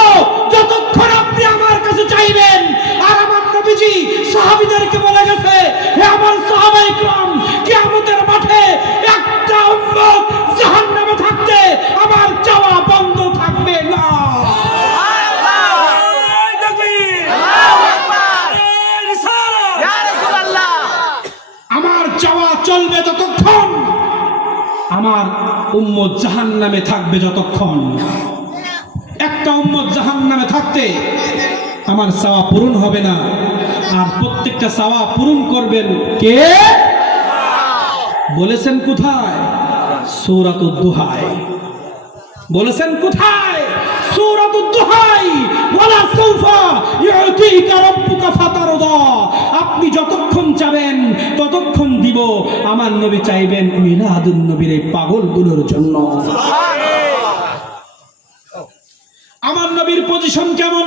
যতক্ষণ আপনি আমার কাছে চাইবেন। আর আমার নবীজি সাহাবীদেরকে বলে গেছে, হে আমার সাহাবায়ে কিরাম, কিয়ামতের মাঠে একটা উম্মত জাহান্নামে থাকতে আমার চাওয়া বন্ধ থাকবে না। আমার চাওয়া চলবে ততক্ষণ, আমার উম্মত জাহান্নামে থাকবে যতক্ষণ। একটা উম্মত জাহান্নামে থাকতে আমার চাওয়া পূরণ হবে না। আর প্রত্যেকটা চাওয়া পূরণ করবেন কে? বলেছেন কোথায়? সূরাতুদ দুহায়। বলেছেন কোথায়? সূরাতুদ দুহায়। ওয়ালা সাওফা ইউতিকা রাব্বুকা ফাতারদা, আপনি যতক্ষণ চাবেন ততক্ষণ দিব। আমার নবী চাইবেন মিলাদুন নবীর এই পাগলগুলোর জন্য। আমার নবীর পজিশন কেমন?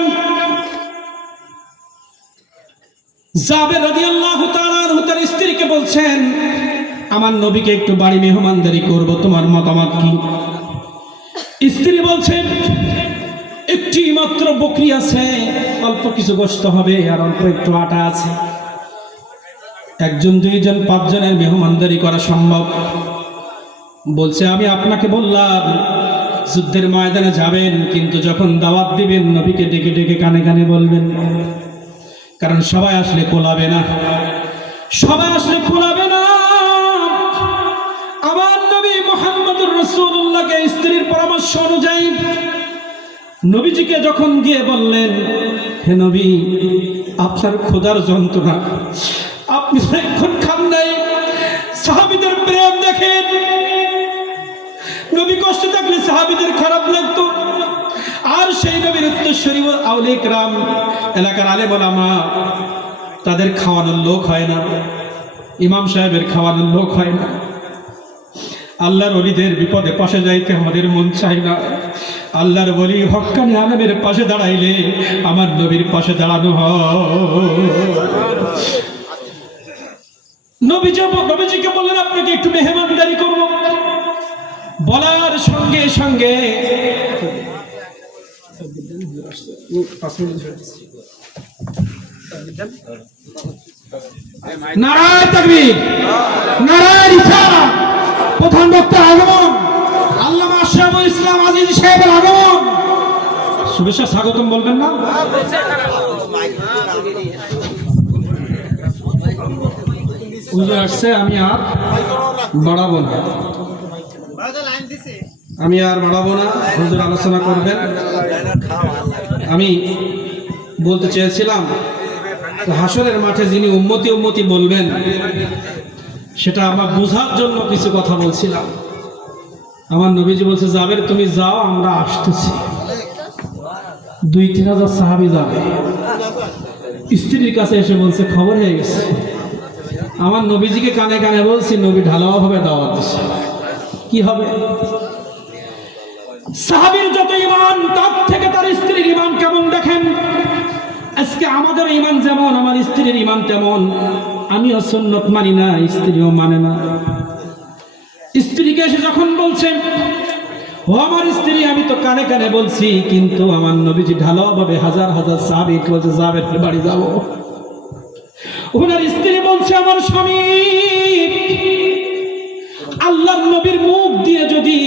জাবের রাদিয়াল্লাহু তাআলা আনহু তার স্ত্রীকে বলছেন, আমার নবীকে একটু বাড়ি মেহমানদারি করব, তোমার মতামত কি? স্ত্রী বলছেন, একটি মাত্র বকরি আছে, অল্প কিছু গোশত হবে আর অল্প একটু আটা আছে, একজন দুইজন পাঁচজনের মেহমানদারি করা সম্ভব। বলছে, আমি আপনাকে বললাম যুদ্ধের ময়দানে যাবেন, কিন্তু যখন দাওয়াত দিবেন নবীকে ডেকে ডেকে কানে কানে বলবেন, কারণ সবাই আসলে কোলাবে না, সবাই আসলে কোলাবে না। আমার নবী মুহাম্মদুর রাসূলুল্লাহকে স্ত্রীর পরামর্শ অনুযায়ী নবীজিকে যখন গিয়ে বললেন, হে নবী আপনার ক্ষুধার যন্ত্রণা, আপনি এখন খান নাই। সাহাবীদের প্রেম দেখেন, নবী কষ্ট থাকলে সাহাবীদের খারাপ লাগতো। আর সেই নবীর উত্তরসূরি আউলিয়া কিরাম, এলাকার আলেম ওলামা, তাদের খাওয়ানোর লোক হয় না, ইমাম সাহেবের খাওয়ানোর লোক হয় না। আল্লাহর ওলিদের বিপদে পাশে যাইতে আমাদের মন চায় না। আল্লাহর ওলি হক্কানি আলেমের পাশে দাঁড়াইলে আমার নবীর পাশে দাঁড়ানো হয়। নবীজিকে বললেন, আপনাকে একটু মেহমানদারি করব। বলার সঙ্গে সঙ্গে 5 মিনিট নারায়ে তাকবীর, নারায়ে রিসালাত। প্রধান বক্তার আগমন, আল্লামা আশরাফুল ইসলাম আজিজি সাহেবের আগমন। শুভেচ্ছা স্বাগতম বলবেন না? হুজুর আসছে, আমি আর বাড়াবো না, আমি আর বাড়াবো না। হুজুর আলোচনা করবেন। আমি বলতে চেয়েছিলাম হাসরের মাঠে যিনি উম্মতি উম্মতি বলবেন, সেটা আমার বোঝার জন্য কিছু কথা বলছিলাম। আমার নবীজি বলছে, জাবের তুমি যাও, আমরা আসতেছি। 2-3 হাজার সাহাবী যাবে। স্ত্রীর কাছে এসে বলছে, খবর হয়ে গেছে। আমার নবীজিকে কানে কানে বলছি, নবী ঢালাও হবে, দাওয়াত দিচ্ছে। কি হবে? সাহাবীর যত ঈমান, তার থেকে তার স্ত্রীর ঈমান কেমন দেখেন। আজকে আমাদের ঈমান যেমন, আমার স্ত্রীর ঈমান তেমন। আমিও সুন্নাত মানি না, স্ত্রীও মানে না। স্ত্রীকে এসে যখন বলছে, ও আমার স্ত্রী, আমি তো কানে কানে বলছি, কিন্তু আমার নবীজি ঢালাও ভাবে হাজার হাজার সাহাবী বলছে, জাবের বাড়ি যাবো। ওনার স্ত্রী বলছে, আমার স্বামী, আল্লাহর নবীর মুখ দিয়ে যদি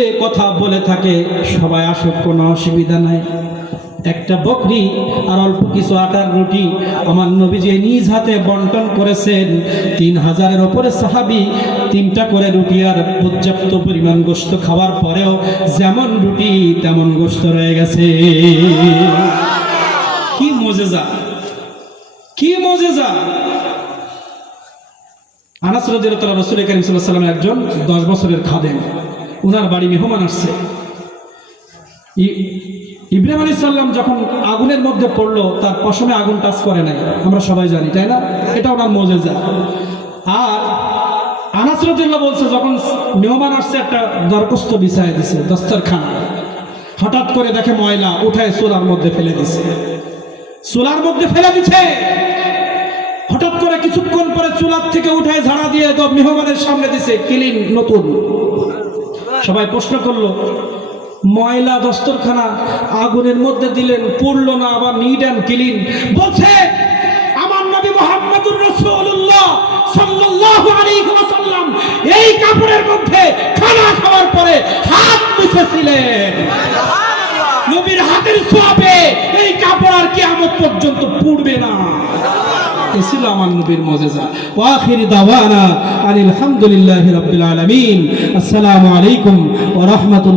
এ কথা বলে থাকে, সবাই আসুক, কোনো অসুবিধা নাই। একটা বকরি আর অল্প কিছু আটার রুটি আমার নবীজি নিজ হাতে বন্টন করেছেন। 3000-এর ওপরে সাহাবী 3টা করে রুটি আর পর্যাপ্ত পরিমাণ গোশত খাওয়ার পরেও যেমন রুটি তেমন গোশত রয়ে গেছে। কি মুজিজা, কি মুজিজা! আনাস রাদিয়াল্লাহু তাআলা রাসূল কারীম সাল্লাল্লাহু আলাইহি ওয়াসাল্লামের একজন 10 বছরের খাদেম, ওনার বাড়ি মেহমান আসছে। ইব্রাহিম আলাইহিস সালাম যখন আগুনের মধ্যে পড়লো, তার পশমে আগুন টাচ করে নাই, আমরা সবাই জানি, তাই না? এটা ওনার মুজিজা। আর আনাস রাদিয়াল্লাহু বলছে, যখন মেহমান আসছে, একটা দরখাস্ত বিছায় দিছে, দস্তরখানা। হঠাৎ করে দেখে ময়লা, উঠায় চুলার মধ্যে ফেলে দিছে, চুলার মধ্যে ফেলে দিছে। হঠাৎ করে কিছুক্ষণ পরে চুলার থেকে উঠায় ঝাড়া দিয়ে তো মেহমানের সামনে দিছে, ক্লিন, নতুন। সবাই প্রশ্ন করলো, ময়লা দস্তরখানা আগুনের মধ্যে দিলেন, পুড়লো না, আবার নিট অ্যান্ড ক্লিন। বলছে, আমার নবী মুহাম্মদুর রাসূলুল্লাহ সাল্লাল্লাহু আলাইহি ওয়াসাল্লাম এই কাপড়ের মধ্যে খানা খাওয়ার পরে হাত মুছেছিলেন। নবীর হাতের ছোঁয়াবে এই কাপড় আর কিয়ামত পর্যন্ত পুড়বে না। এই ছিল আমার নবীর মুজিজা। ওয়া আখিরি দাওয়ানা আলহামদুলিল্লাহি রাব্বিল আলামিন। আসসালামু আলাইকুম ওয়া রাহমাতুল্লাহ।